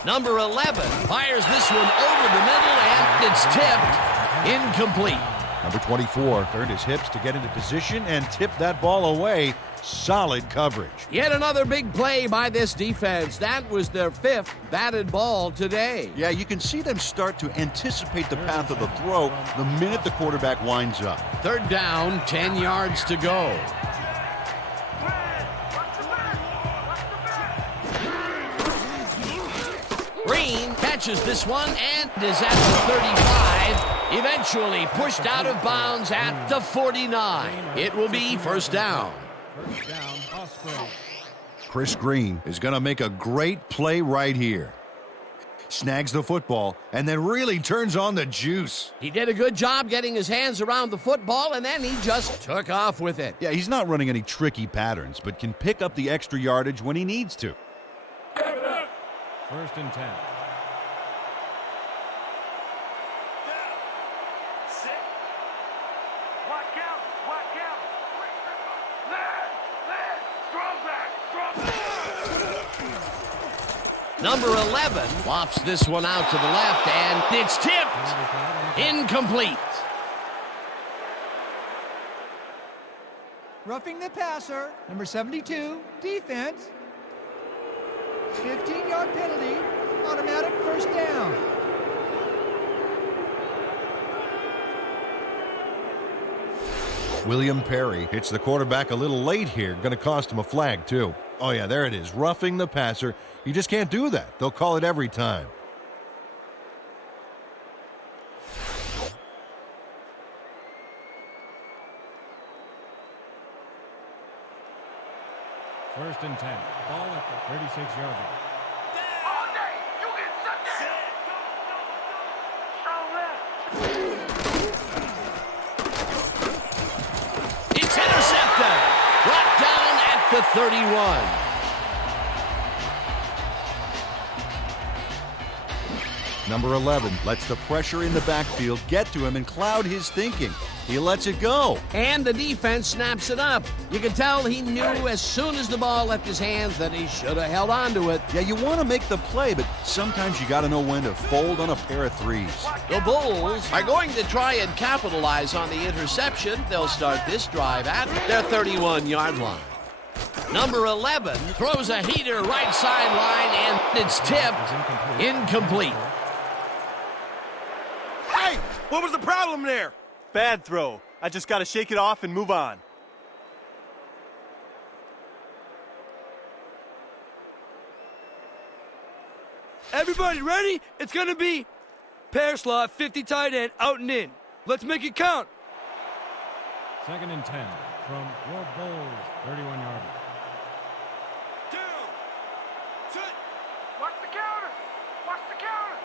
Number 11 fires this one over the middle, and it's tipped incomplete. Number 24 turned his hips to get into position and tipped that ball away. Solid coverage. Yet another big play by this defense. That was their 5th batted ball today. Yeah, you can see them start to anticipate the path of the throw the minute the quarterback winds up. 3rd down, 10 yards to go. Green catches this one and is at the 35, eventually pushed out of bounds at the 49. It will be 1st down. 1st down, Osprey. Chris Green is going to make a great play right here. Snags the football and then really turns on the juice. He did a good job getting his hands around the football, and then he just took off with it. Yeah, he's not running any tricky patterns, but can pick up the extra yardage when he needs to. 1st and 10. Number 11 flops this one out to the left, and it's tipped. Incomplete. Roughing the passer, number 72, defense. 15-yard penalty, automatic 1st down. William Perry hits the quarterback a little late here. Going to cost him a flag, too. Oh, yeah, there it is. Roughing the passer. You just can't do that. They'll call it every time. First and 10. Ball at the 36-yard line. All day, you get shut down. Strong left. It's intercepted. Brought down at the 31. Number 11 lets the pressure in the backfield get to him and cloud his thinking. He lets it go. And the defense snaps it up. You can tell he knew as soon as the ball left his hands that he should have held on to it. Yeah, you want to make the play, but sometimes you got to know when to fold on a pair of threes. The Bulls are going to try and capitalize on the interception. They'll start this drive at their 31-yard line. Number 11 throws a heater right sideline, and it's tipped incomplete. Hey, what was the problem there? Bad throw. I just got to shake it off and move on. Everybody ready? It's going to be pair slot, 50 tight end, out and in. Let's make it count. Second and 10 from your Bulls 31-yard line. Down. Set. Watch the counter. Watch the counter.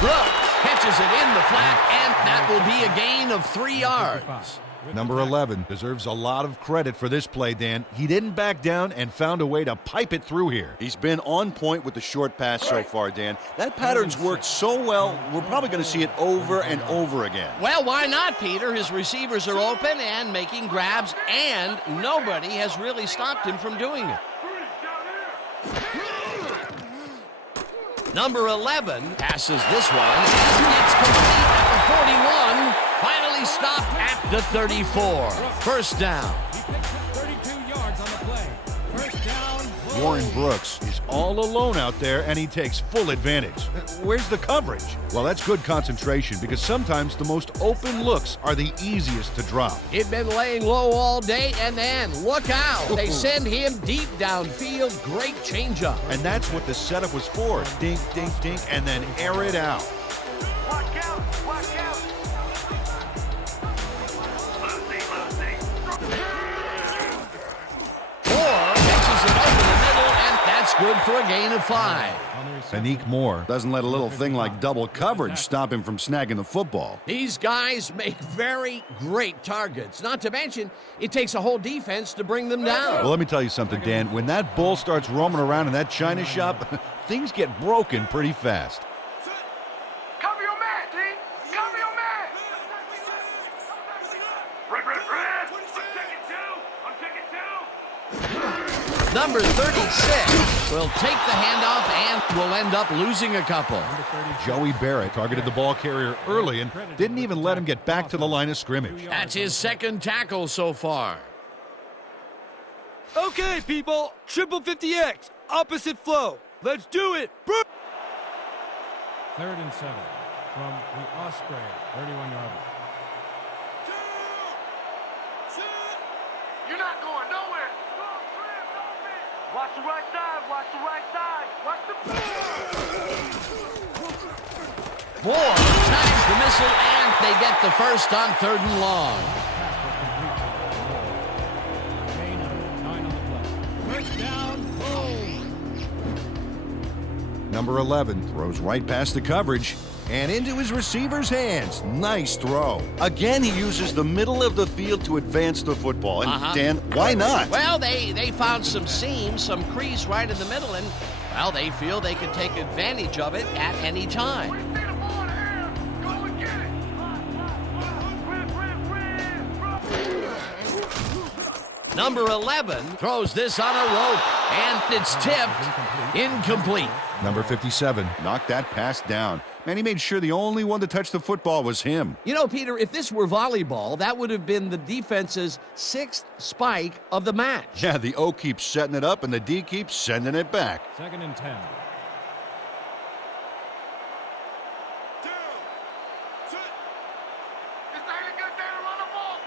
Brooks catches it in the flat, and that will be a gain of 3 yards. Number 11 deserves a lot of credit for this play, Dan. He didn't back down and found a way to pipe it through here. He's been on point with the short pass so far, Dan. That pattern's worked so well, we're probably going to see it over and over again. Well, why not, Peter? His receivers are open and making grabs, and nobody has really stopped him from doing it. Number 11 passes this one, and it's complete at the 41. Finally stopped at the 34. First down. He picks up 32 yards on the play. First down. Warren Brooks is all alone out there, and he takes full advantage. Where's the coverage? Well, that's good concentration, because sometimes the most open looks are the easiest to drop. He'd been laying low all day, and then, look out. They send him deep downfield. Great changeup. And that's what the setup was for. Dink, dink, dink, and then air it out. Watch out. Watch out. Moore catches it over the middle, and that's good for a gain of 5. Anik Moore doesn't let a little thing like double coverage stop him from snagging the football. These guys make very great targets. Not to mention, it takes a whole defense to bring them down. Well, let me tell you something, Dan. When that bull starts roaming around in that china shop, things get broken pretty fast. Cover your man, D. Cover your man. Red. I'm taking two. Number 36 will take the handoff and will end up losing a couple. Joey Barrett targeted the ball carrier early and didn't even let him get back to the line of scrimmage. That's his second tackle so far. Okay, people. Triple 50X. Opposite flow. Let's do it. Third and 7 from the Osprey 31-yard line. You're not going nowhere. Watch the right side. Watch the right side. Watch the. Moore times the missile, and they get the first on 3rd and long. Gain of 9 on the play. First down. Bulls. Number 11 throws right past the coverage and into his receiver's hands. Nice throw. Again, he uses the middle of the field to advance the football. And Dan, why not? Well, they found some seams, some crease right in the middle, and, well, they feel they can take advantage of it at any time. We see the ball in the air. Go and get it. Number 11 throws this on a rope, and it's tipped incomplete. Number 57 knocked that pass down. Man, he made sure the only one to touch the football was him. You know, Peter, if this were volleyball, that would have been the defense's 6th spike of the match. Yeah, the O keeps setting it up, and the D keeps sending it back. Second and 10. This ain't a good day to run the ball.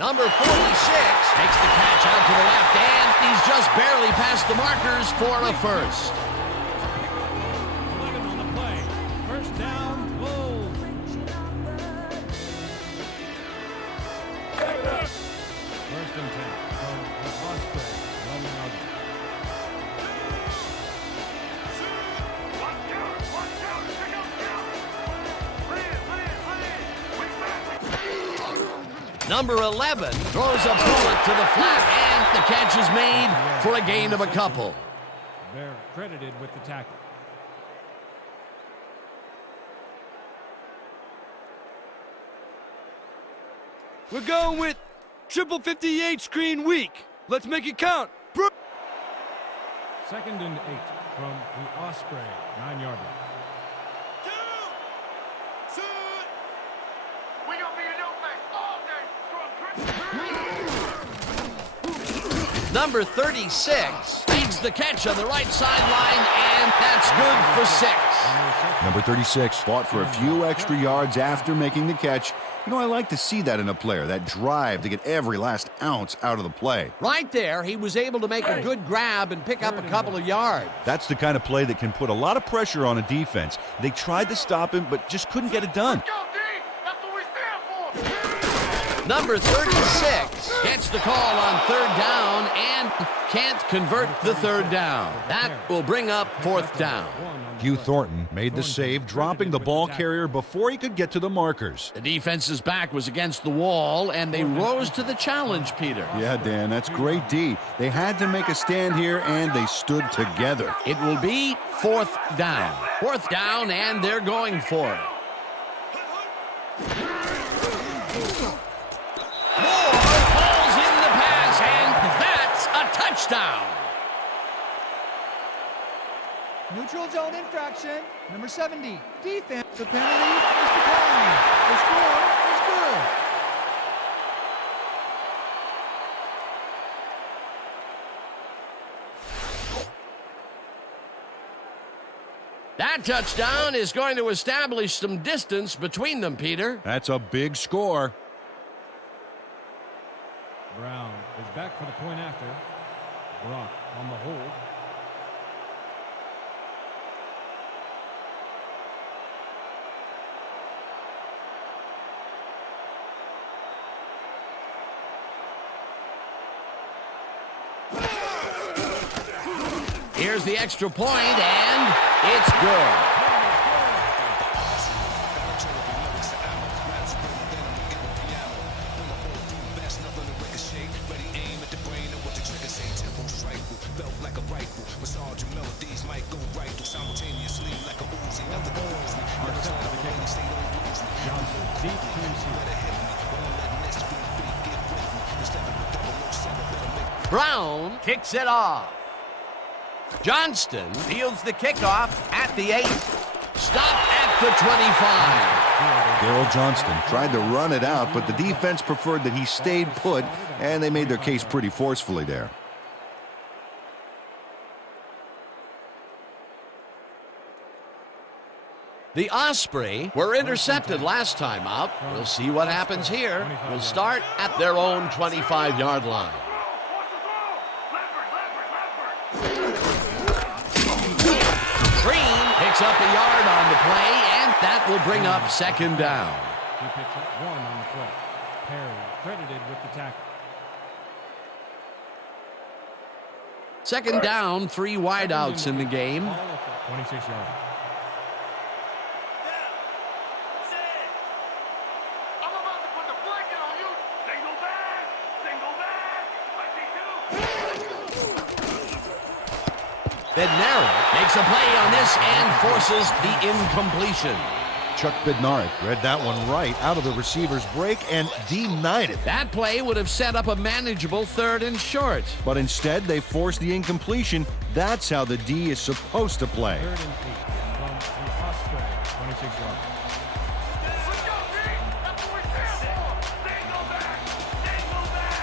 Number 46 takes the catch out to the left, and he's just barely past the markers for a first. 11 on the play. First down. Number 11 throws a bullet to the flat, and the catch is made for a gain of a couple. They're credited with the tackle. We're going with triple 58 screen weak. Let's make it count. 2nd and 8 from the Osprey 9-yard line. We gonna be in your face all day, strong. Number 36 makes the catch on the right sideline, and that's good for 6. Number 36 fought for a few extra yards after making the catch. You know, I like to see that in a player, that drive to get every last ounce out of the play. Right there, he was able to make a good grab and pick up a couple of yards. That's the kind of play that can put a lot of pressure on a defense. They tried to stop him, but just couldn't get it done. Go, D! That's what we stand for! Number 36 gets the call on 3rd down and can't convert the 3rd down. That will bring up 4th down. Hugh Thornton made the save, dropping the ball carrier before he could get to the markers. The defense's back was against the wall, and they rose to the challenge, Peter. Yeah, Dan, that's great D. They had to make a stand here, and they stood together. It will be 4th down. 4th down, and they're going for it. Moore pulls in the pass, and that's a touchdown. Neutral zone infraction. Number 70. Defense. The penalty is declined. The score is good. That touchdown is going to establish some distance between them, Peter. That's a big score. Brown is back for the point after. Brock on the hold. Here's the extra point, and it's good. Brown kicks it off. Johnston fields the kickoff at the 8. Stop at the 25. Daryl Johnston tried to run it out, but the defense preferred that he stayed put, and they made their case pretty forcefully there. The Osprey were intercepted last time out. We'll see what happens here. We'll start at their own 25-yard line. Green picks up a yard on the play, and that will bring up 2nd down. He picks up 1 on the play. Perry credited with the tackle. 2nd down, 3 wideouts in the game. 26-yard. I'm about to put the blanket on you! Single back! Single back! Bednarik makes a play on this and forces the incompletion. Chuck Bednarik read that one right out of the receiver's break and denied it. That play would have set up a manageable 3rd and short. But instead, they forced the incompletion. That's how the D is supposed to play. 3rd and 8 from the Osprey 26-yard. Let's go, D! That's what we stand for! Single back! Single back!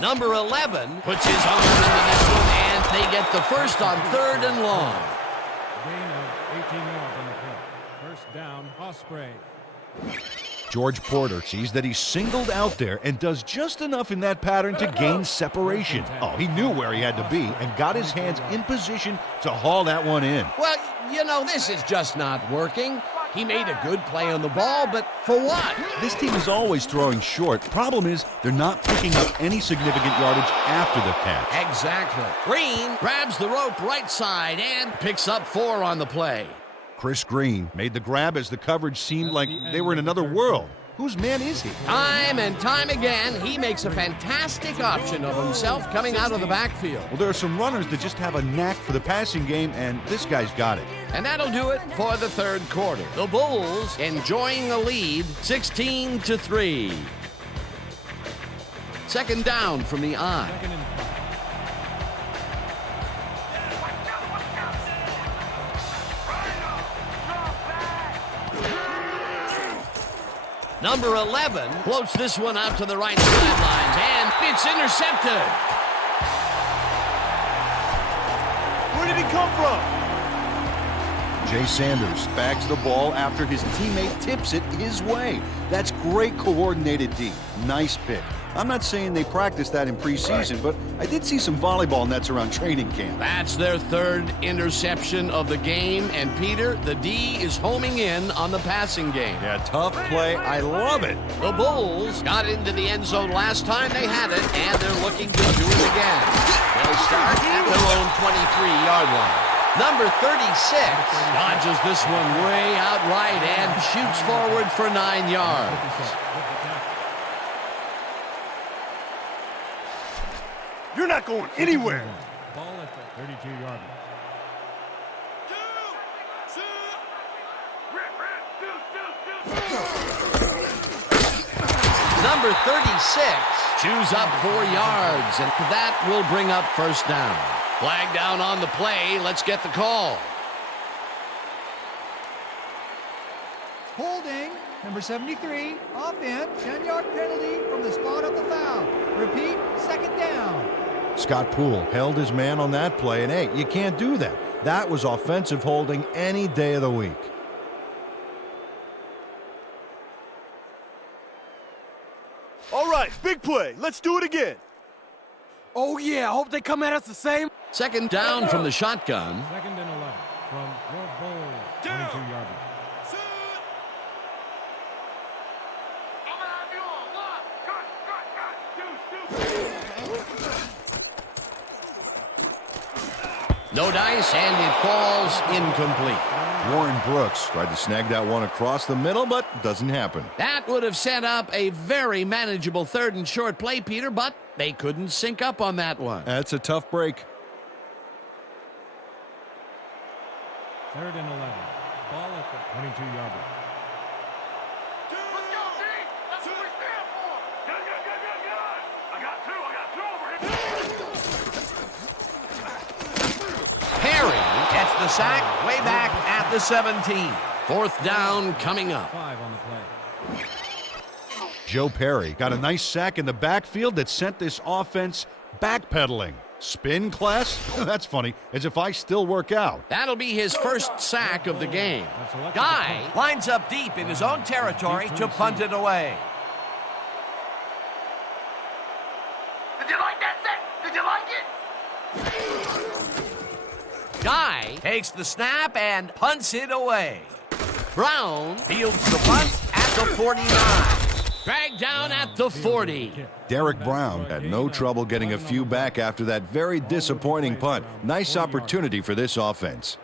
Number 11 puts his arm into this one, and they get the first on 3rd and long. Gain of 18 yards on the play. First down, Osprey. George Porter sees that he's singled out there and does just enough in that pattern to gain separation. Oh, he knew where he had to be and got his hands in position to haul that one in. Well, you know, this is just not working. He made a good play on the ball, but for what? This team is always throwing short. Problem is, they're not picking up any significant yardage after the catch. Exactly. Green grabs the rope right side and picks up 4 on the play. Chris Green made the grab as the coverage seemed like they were in another world. Whose man is he? Time and time again, he makes a fantastic option of himself coming out of the backfield. Well, there are some runners that just have a knack for the passing game, and this guy's got it. And that'll do it for the third quarter. The Bulls enjoying a lead, 16-3. Second down from the I. Second and 5. Number 11 floats this one out to the right sidelines, and it's intercepted. Where did he come from? Jay Sanders bags the ball after his teammate tips it his way. That's great coordinated D. Nice pick. I'm not saying they practiced that in preseason, but I did see some volleyball nets around training camp. That's their third interception of the game, and Peter, the D is homing in on the passing game. Yeah, tough play. I love it. The Bulls got into the end zone last time they had it, and they're looking to do it again. They'll start at their own 23-yard line. Number 36 dodges this one way out right and shoots forward for 9 yards. You're not going anywhere. Ball at the 32-yard line. Number 36 chews up 4 yards, and that will bring up first down. Flag down on the play. Let's get the call. Holding, number 73, offense, 10-yard penalty from the spot of the foul. Repeat, second down. Scott Poole held his man on that play, and hey, you can't do that. That was offensive holding any day of the week. All right, big play. Let's do it again. Oh, yeah. I hope they come at us the same. Second down from the shotgun. Second and 11 from your Bulls 22-yard line. No dice, and it falls incomplete. Warren Brooks tried to snag that one across the middle, but doesn't happen. That would have set up a very manageable third and short play, Peter, but they couldn't sync up on that one. That's a tough break. Third and 11. Ball at the 22-yard line. Let's go, D! That's what we stand for! Good! I got two over here! Perry gets the sack way back at the 17. Fourth down coming up. 5 on the play. Joe Perry got a nice sack in the backfield that sent this offense backpedaling. Spin class? That's funny, as if I still work out. That'll be his first sack of the game. Guy lines up deep in his own territory to punt it away. Did you like that thing? Did you like it? Guy takes the snap and punts it away. Brown fields the punt at the 49. Dragged down at the 40. Derek Brown had no trouble getting a few back after that very disappointing punt. Nice opportunity for this offense.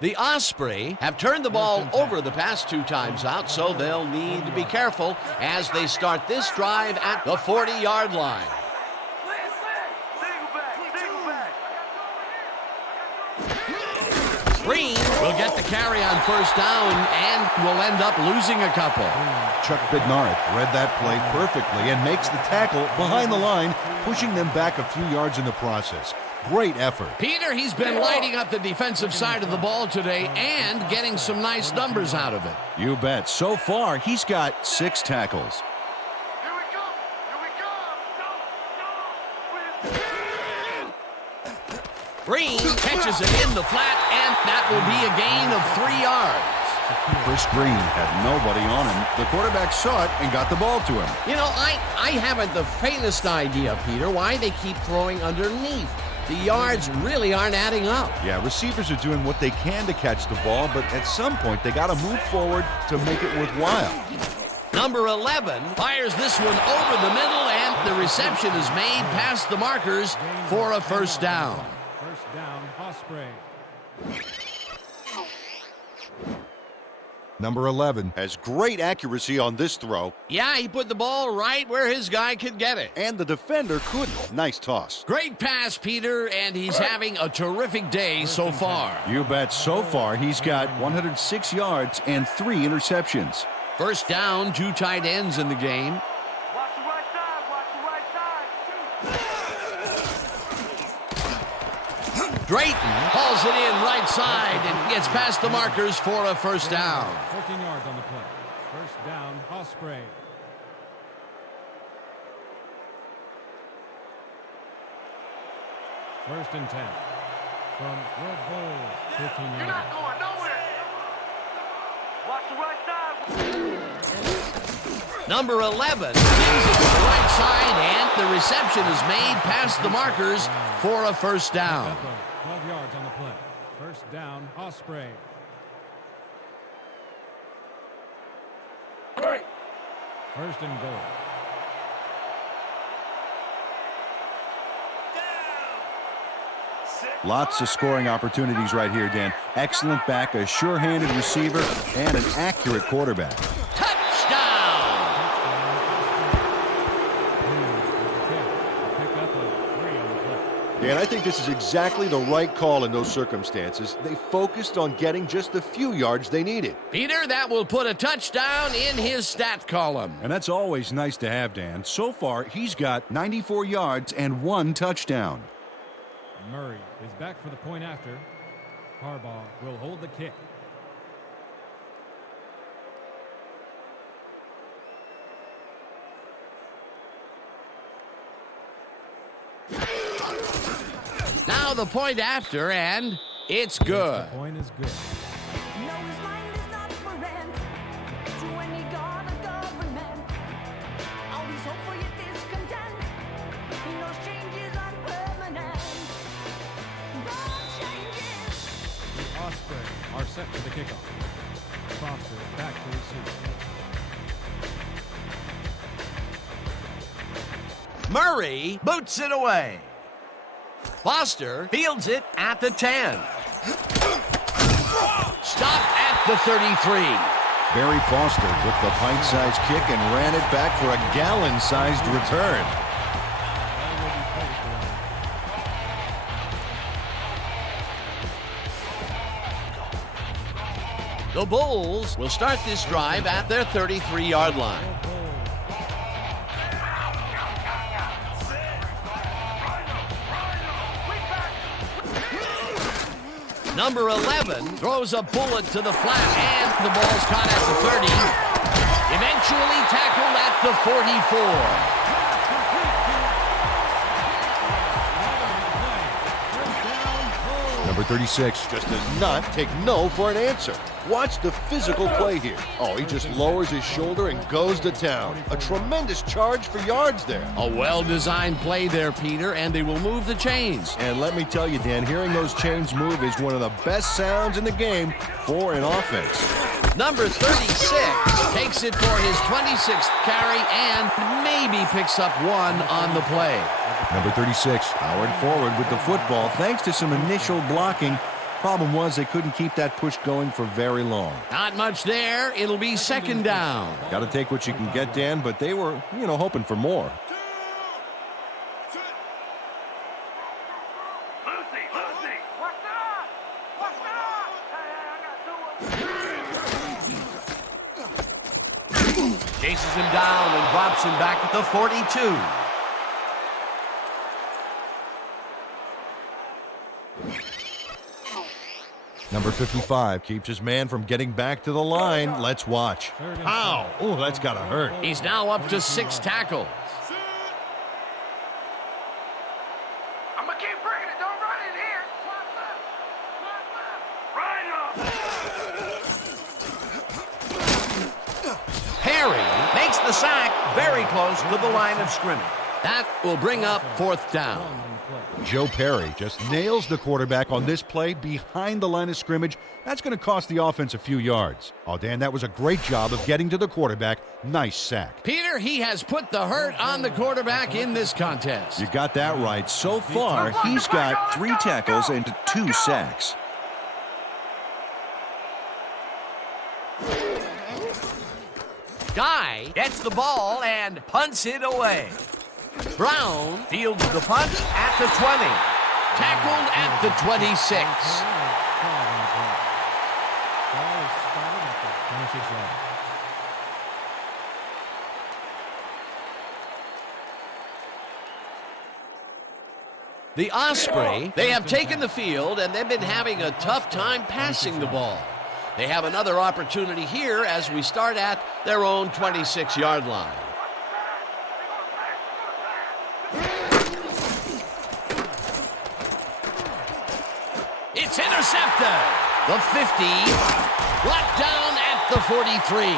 The Osprey have turned the ball over the past 2 times out, so they'll need to be careful as they start this drive at the 40-yard line. Green will get the carry on first down and will end up losing a couple. Chuck Bednarik read that play perfectly and makes the tackle behind the line, pushing them back a few yards in the process. Great effort. Peter, he's been lighting up the defensive side of the ball today and getting some nice numbers out of it. You bet. So far, he's got 6 tackles. Here we go! Green catches it in the flat, and that will be a gain of 3 yards. Chris Green had nobody on him. The quarterback saw it and got the ball to him. You know, I haven't the faintest idea, Peter, why they keep throwing underneath. The yards really aren't adding up. Yeah, receivers are doing what they can to catch the ball, but at some point they got to move forward to make it worthwhile. Number 11 fires this one over the middle, and the reception is made past the markers for a first down. First down, Osprey. Number 11 has great accuracy on this throw. Yeah, he put the ball right where his guy could get it. And the defender couldn't. Nice toss. Great pass, Peter, and he's having a terrific day so far. You bet. So far, he's got 106 yards and 3 interceptions. First down, 2 tight ends in the game. Watch the right side, watch the right side. Drayton hauls it in right side and gets past the markers for a first down. 14 yards on the play. First down, Osprey. First and 10. From Red Bull, 15 You're yards. not going nowhere. Watch the right side. Number 11 brings it to the right side, and the reception is made past the markers for a first down. 12 yards on the play. First down, Osprey. First and goal. Lots of scoring opportunities right here, Dan. Excellent back, a sure-handed receiver, and an accurate quarterback. Touchdown! Pick up a 3 on the play. Dan, I think this is exactly the right call in those circumstances. They focused on getting just the few yards they needed. Peter, that will put a touchdown in his stat column. And that's always nice to have, Dan. So far, he's got 94 yards and 1 touchdown. Murray is back for the point after. Harbaugh will hold the kick. Now the point after, and it's good. The point is good. No, his mind is not for rent. To any god or government. Always hope for your discontent. He knows changes are permanent. But changes. The Osprey are set for the kickoff. Foster back to receive. Murray boots it away. Foster fields it at the 10. Stopped at the 33. Barry Foster took the pint-sized kick and ran it back for a gallon-sized return. The Bulls will start this drive at their 33-yard line. Number 11 throws a bullet to the flat, and the ball's caught at the 30. Eventually tackled at the 44. Number 36 just does not take no for an answer. Watch the physical play here. Oh, he just lowers his shoulder and goes to town. A tremendous charge for yards there. A well-designed play there, Peter, and they will move the chains. And let me tell you, Dan, hearing those chains move is one of the best sounds in the game for an offense. Number 36 takes it for his 26th carry and maybe picks up 1 on the play. Number 36 powered forward with the football thanks to some initial blocking. Problem was they couldn't keep that push going for very long. Not much there. It'll be second down. Got to take what you can get, Dan, but they were, hoping for more. Lucy, Lucy. What's up? What's up? Hey, I got 2 of them. Chases him down and drops him back at the 42. Number 55 keeps his man from getting back to the line. Let's watch. Ow! Oh, that's got to hurt. He's now up to 6 tackles. I'm gonna keep bringing it. Don't run in here. Right up. Perry makes the sack very close to the line of scrimmage. That will bring up 4th down. Joe Perry just nails the quarterback on this play behind the line of scrimmage. That's going to cost the offense a few yards. Oh, Dan, that was a great job of getting to the quarterback. Nice sack. Peter, he has put the hurt on the quarterback in this contest. You got that right. So far, he's got 3 tackles and 2 sacks. Guy gets the ball and punts it away. Brown fields the punt at the 20. Tackled at the 26. The Osprey, they have taken the field, and they've been having a tough time passing the ball. They have another opportunity here as we start at their own 26-yard line. It's intercepted. The 50, brought down at the 43.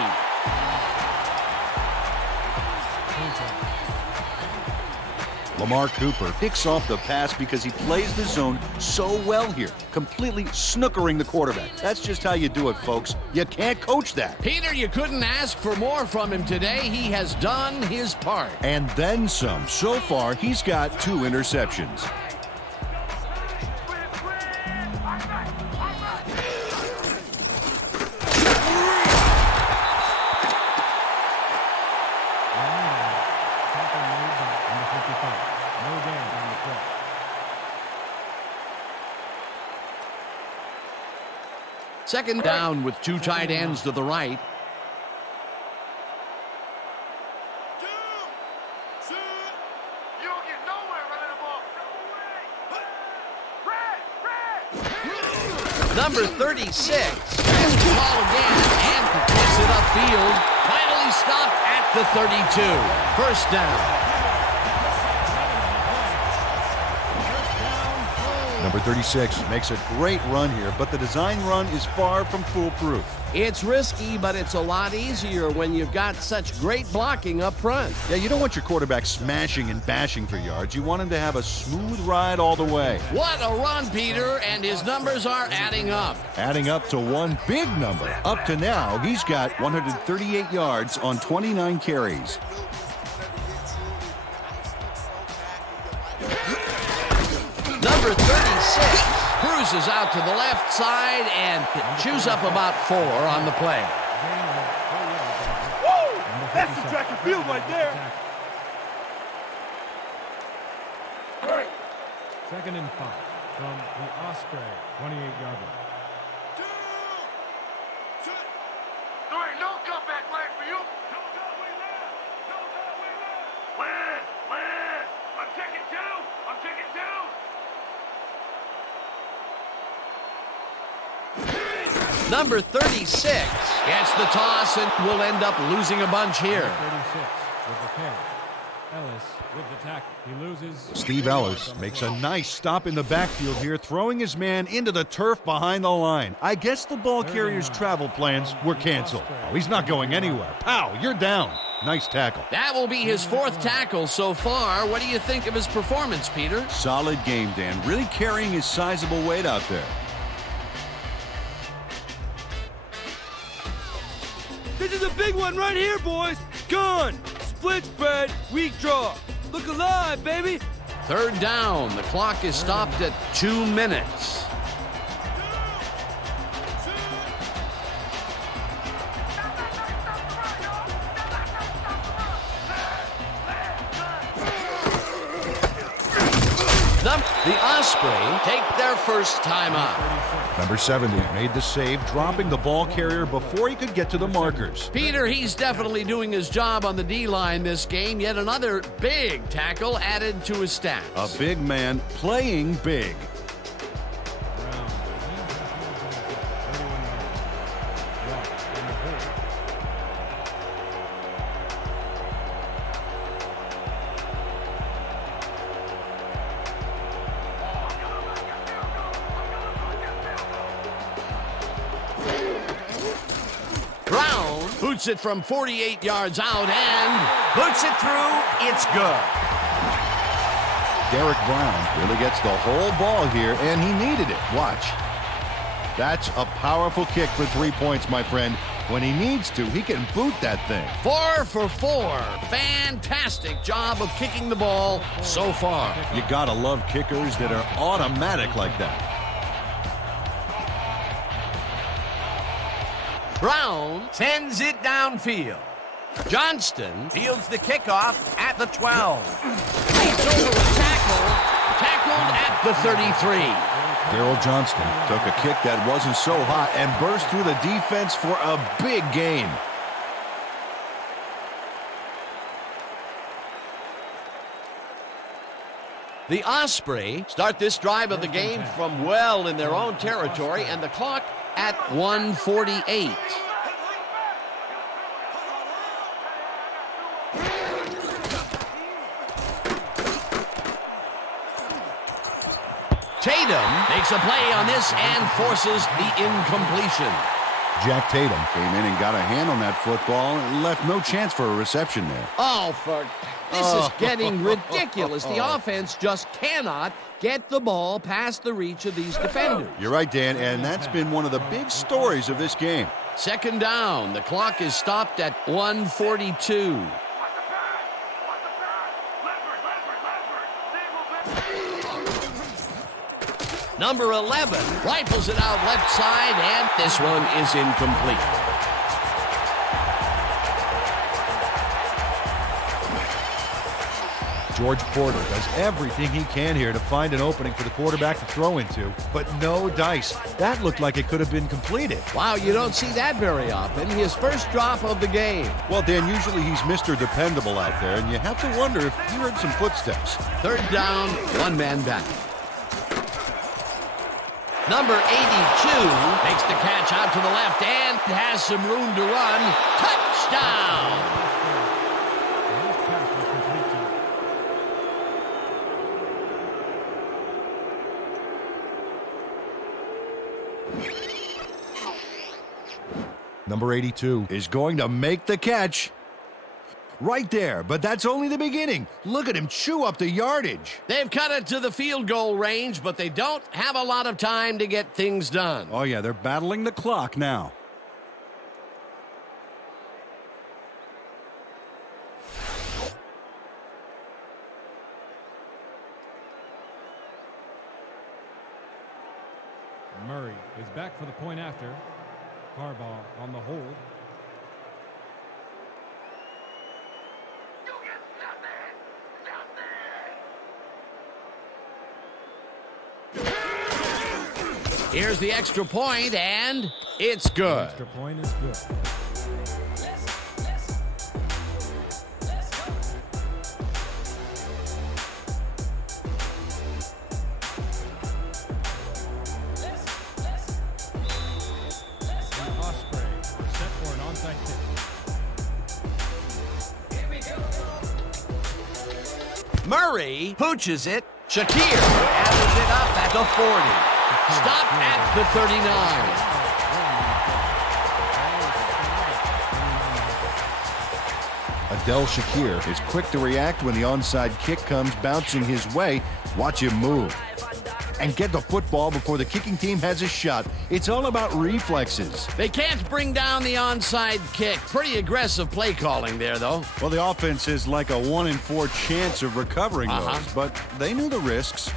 Lamar Cooper picks off the pass because he plays the zone so well here, completely snookering the quarterback. That's just how you do it, folks. You can't coach that. Peter, you couldn't ask for more from him today. He has done his part. And then some. So far, he's got 2 interceptions. Second down with 2 tight ends to the right. You don't get nowhere running the ball. Number 36 has the ball again and picks it upfield. Finally stopped at the 32. First down. Number 36 makes a great run here, but the design run is far from foolproof. It's risky, but it's a lot easier when you've got such great blocking up front. Yeah, you don't want your quarterback smashing and bashing for yards. You want him to have a smooth ride all the way. What a run, Peter, and his numbers are adding up. Adding up to one big number. Up to now, he's got 138 yards on 29 carries. Number 36 cruises out to the left side and chews up about 4 on the play. Woo! That's the track and field right there. Second and 5 from the Osprey 28-yard line. There ain't no comeback plan for you. Win. I'm taking 2. Number 36 gets the toss and will end up losing a bunch here. 36 with the carry. Ellis with the tackle. He loses. Steve Ellis makes a nice stop in the backfield here, throwing his man into the turf behind the line. I guess the ball carrier's travel plans were canceled. Oh, he's not going anywhere. Pow, you're down. Nice tackle. That will be his 4th tackle so far. What do you think of his performance, Peter? Solid game, Dan. Really carrying his sizable weight out there. This is a big one right here, boys. Gun, split spread, weak draw. Look alive, baby. Third down. The clock is stopped at 2 minutes. The Osprey take their first time out. Number 70 made the save, dropping the ball carrier before he could get to the markers. Peter, he's definitely doing his job on the D-line this game. Yet another big tackle added to his stats. A big man playing big. Brown boots it from 48 yards out and boots it through. It's good. Derek Brown really gets the whole ball here, and he needed it. Watch. That's a powerful kick for 3 points, my friend. When he needs to, he can boot that thing. 4 for 4. Fantastic job of kicking the ball so far. You gotta love kickers that are automatic like that. Brown sends it downfield. Johnston fields the kickoff at the 12. Leaps over a tackle. Tackled at the 33. Daryl Johnston took a kick that wasn't so hot and burst through the defense for a big gain. The Osprey start this drive of the game from well in their own territory, and the clock at 1:48. Tatum makes a play on this and forces the incompletion. Jack Tatum came in and got a hand on that football and left no chance for a reception there. This is getting ridiculous. The offense just cannot get the ball past the reach of these defenders. You're right, Dan, and that's been one of the big stories of this game. Second down. The clock is stopped at 1:42. Number 11 rifles it out left side, and this one is incomplete. George Porter does everything he can here to find an opening for the quarterback to throw into, but no dice. That looked like it could have been completed. Wow, you don't see that very often. His first drop of the game. Well, Dan, usually he's Mr. Dependable out there, and you have to wonder if he heard some footsteps. Third down, one man back. Number 82 makes the catch out to the left and has some room to run. Touchdown! Number 82 is going to make the catch. Right there, but that's only the beginning. Look at him chew up the yardage. They've cut it to the field goal range, but they don't have a lot of time to get things done. Oh, yeah, they're battling the clock now. Murray is back for the point after. Harbaugh on the hold. Here's the extra point, and it's good. Extra point is good. Murray pooches it. Shakir gathers it up at the 40. Stop at the 39. Adel Shakir is quick to react when the onside kick comes bouncing his way. Watch him move and get the football before the kicking team has a shot. It's all about reflexes. They can't bring down the onside kick. Pretty aggressive play calling there, though. Well, the offense is like a 1 in 4 chance of recovering those, but they knew the risks.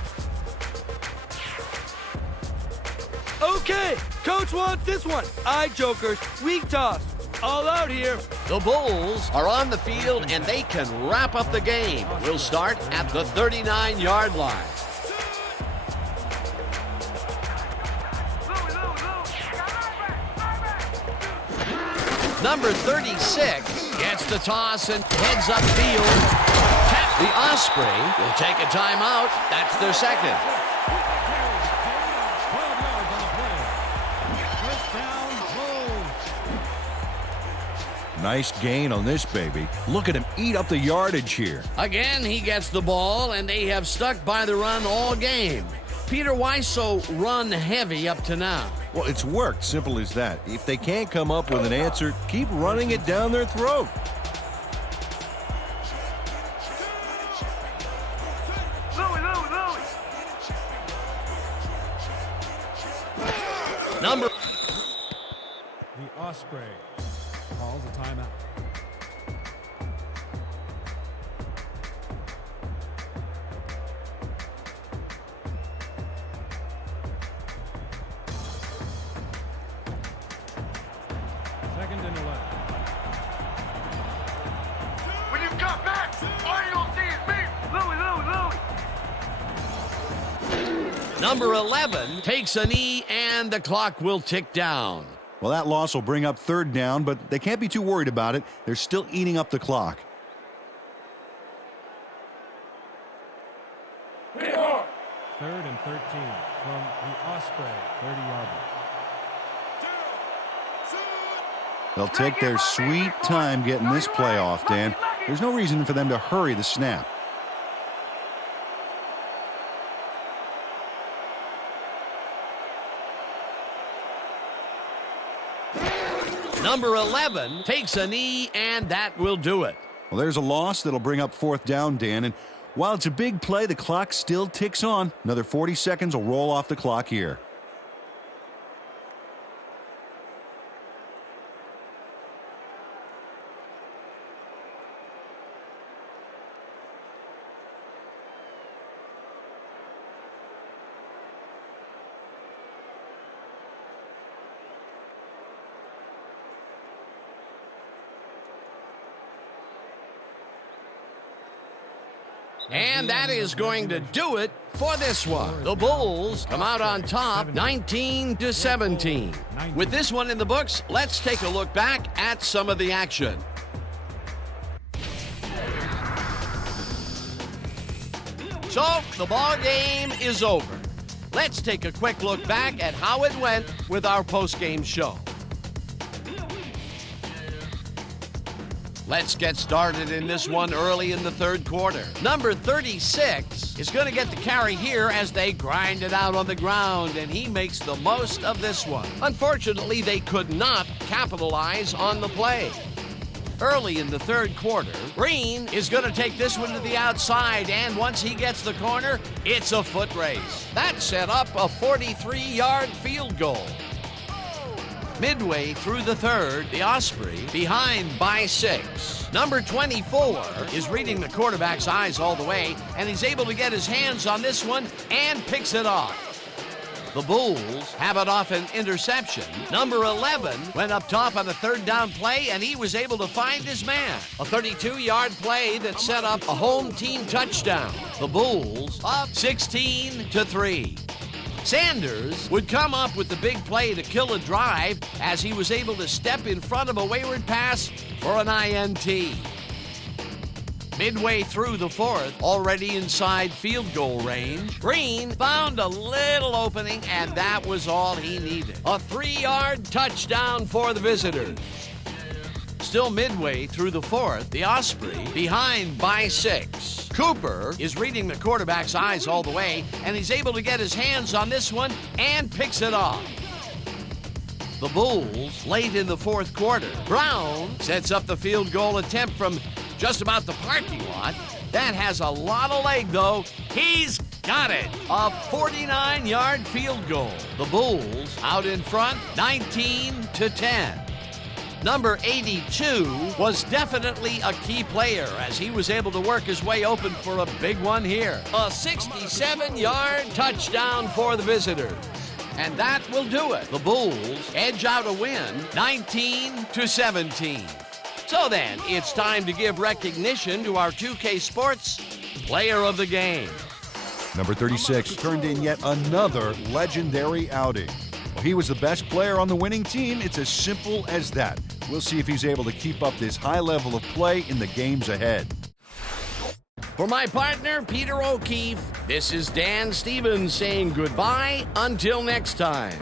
Okay, coach wants this one. Eye jokers, weak toss. All out here. The Bulls are on the field, and they can wrap up the game. We'll start at the 39-yard line. Number 36 gets the toss and heads upfield. The Osprey will take a timeout. That's their second. Nice gain on this baby. Look at him eat up the yardage here. Again, he gets the ball, and they have stuck by the run all game. Peter, why so run heavy up to now? Well, it's worked. Simple as that. If they can't come up with an answer, keep running it down their throat. Number The Osprey calls a timeout. Second and 11. Number 11 takes a knee, and the clock will tick down. Well, that loss will bring up third down, but they can't be too worried about it. They're still eating up the clock. Third and 13 from the Osprey 30-yard line. They'll take their sweet time getting this play off, Dan. There's no reason for them to hurry the snap. Number 11 takes a knee, and that will do it. Well, there's a loss that'll bring up fourth down, Dan. And while it's a big play, the clock still ticks on. Another 40 seconds will roll off the clock here. And that is going to do it for this one. The Bulls come out on top 19-17. With this one in the books, let's take a look back at some of the action. So the ball game is over. Let's take a quick look back at how it went with our post-game show. Let's get started in this one early in the third quarter. Number 36 is going to get the carry here as they grind it out on the ground, and he makes the most of this one. Unfortunately, they could not capitalize on the play. Early in the third quarter, Green is going to take this one to the outside, and once he gets the corner, it's a foot race. That set up a 43-yard field goal. Midway through the third, the Osprey behind by 6. Number 24 is reading the quarterback's eyes all the way, and he's able to get his hands on this one and picks it off. The Bulls have it off an interception. Number 11 went up top on a third down play, and he was able to find his man. A 32-yard play that set up a home team touchdown. The Bulls up 16-3. Sanders would come up with the big play to kill a drive as he was able to step in front of a wayward pass for an INT. Midway through the fourth, already inside field goal range, Green found a little opening, and that was all he needed. A 3-yard touchdown for the visitors. Still midway through the fourth, the Osprey behind by 6. Cooper is reading the quarterback's eyes all the way, and he's able to get his hands on this one and picks it off. The Bulls late in the fourth quarter. Brown sets up the field goal attempt from just about the parking lot. That has a lot of leg, though. He's got it. A 49-yard field goal. The Bulls out in front, 19-10. Number 82 was definitely a key player as he was able to work his way open for a big one here. A 67-yard touchdown for the visitors. And that will do it. The Bulls edge out a win, 19-17. So then, it's time to give recognition to our 2K Sports Player of the Game. Number 36 turned in yet another legendary outing. Well, he was the best player on the winning team. It's as simple as that. We'll see if he's able to keep up this high level of play in the games ahead. For my partner, Peter O'Keefe, this is Dan Stevens saying goodbye until next time.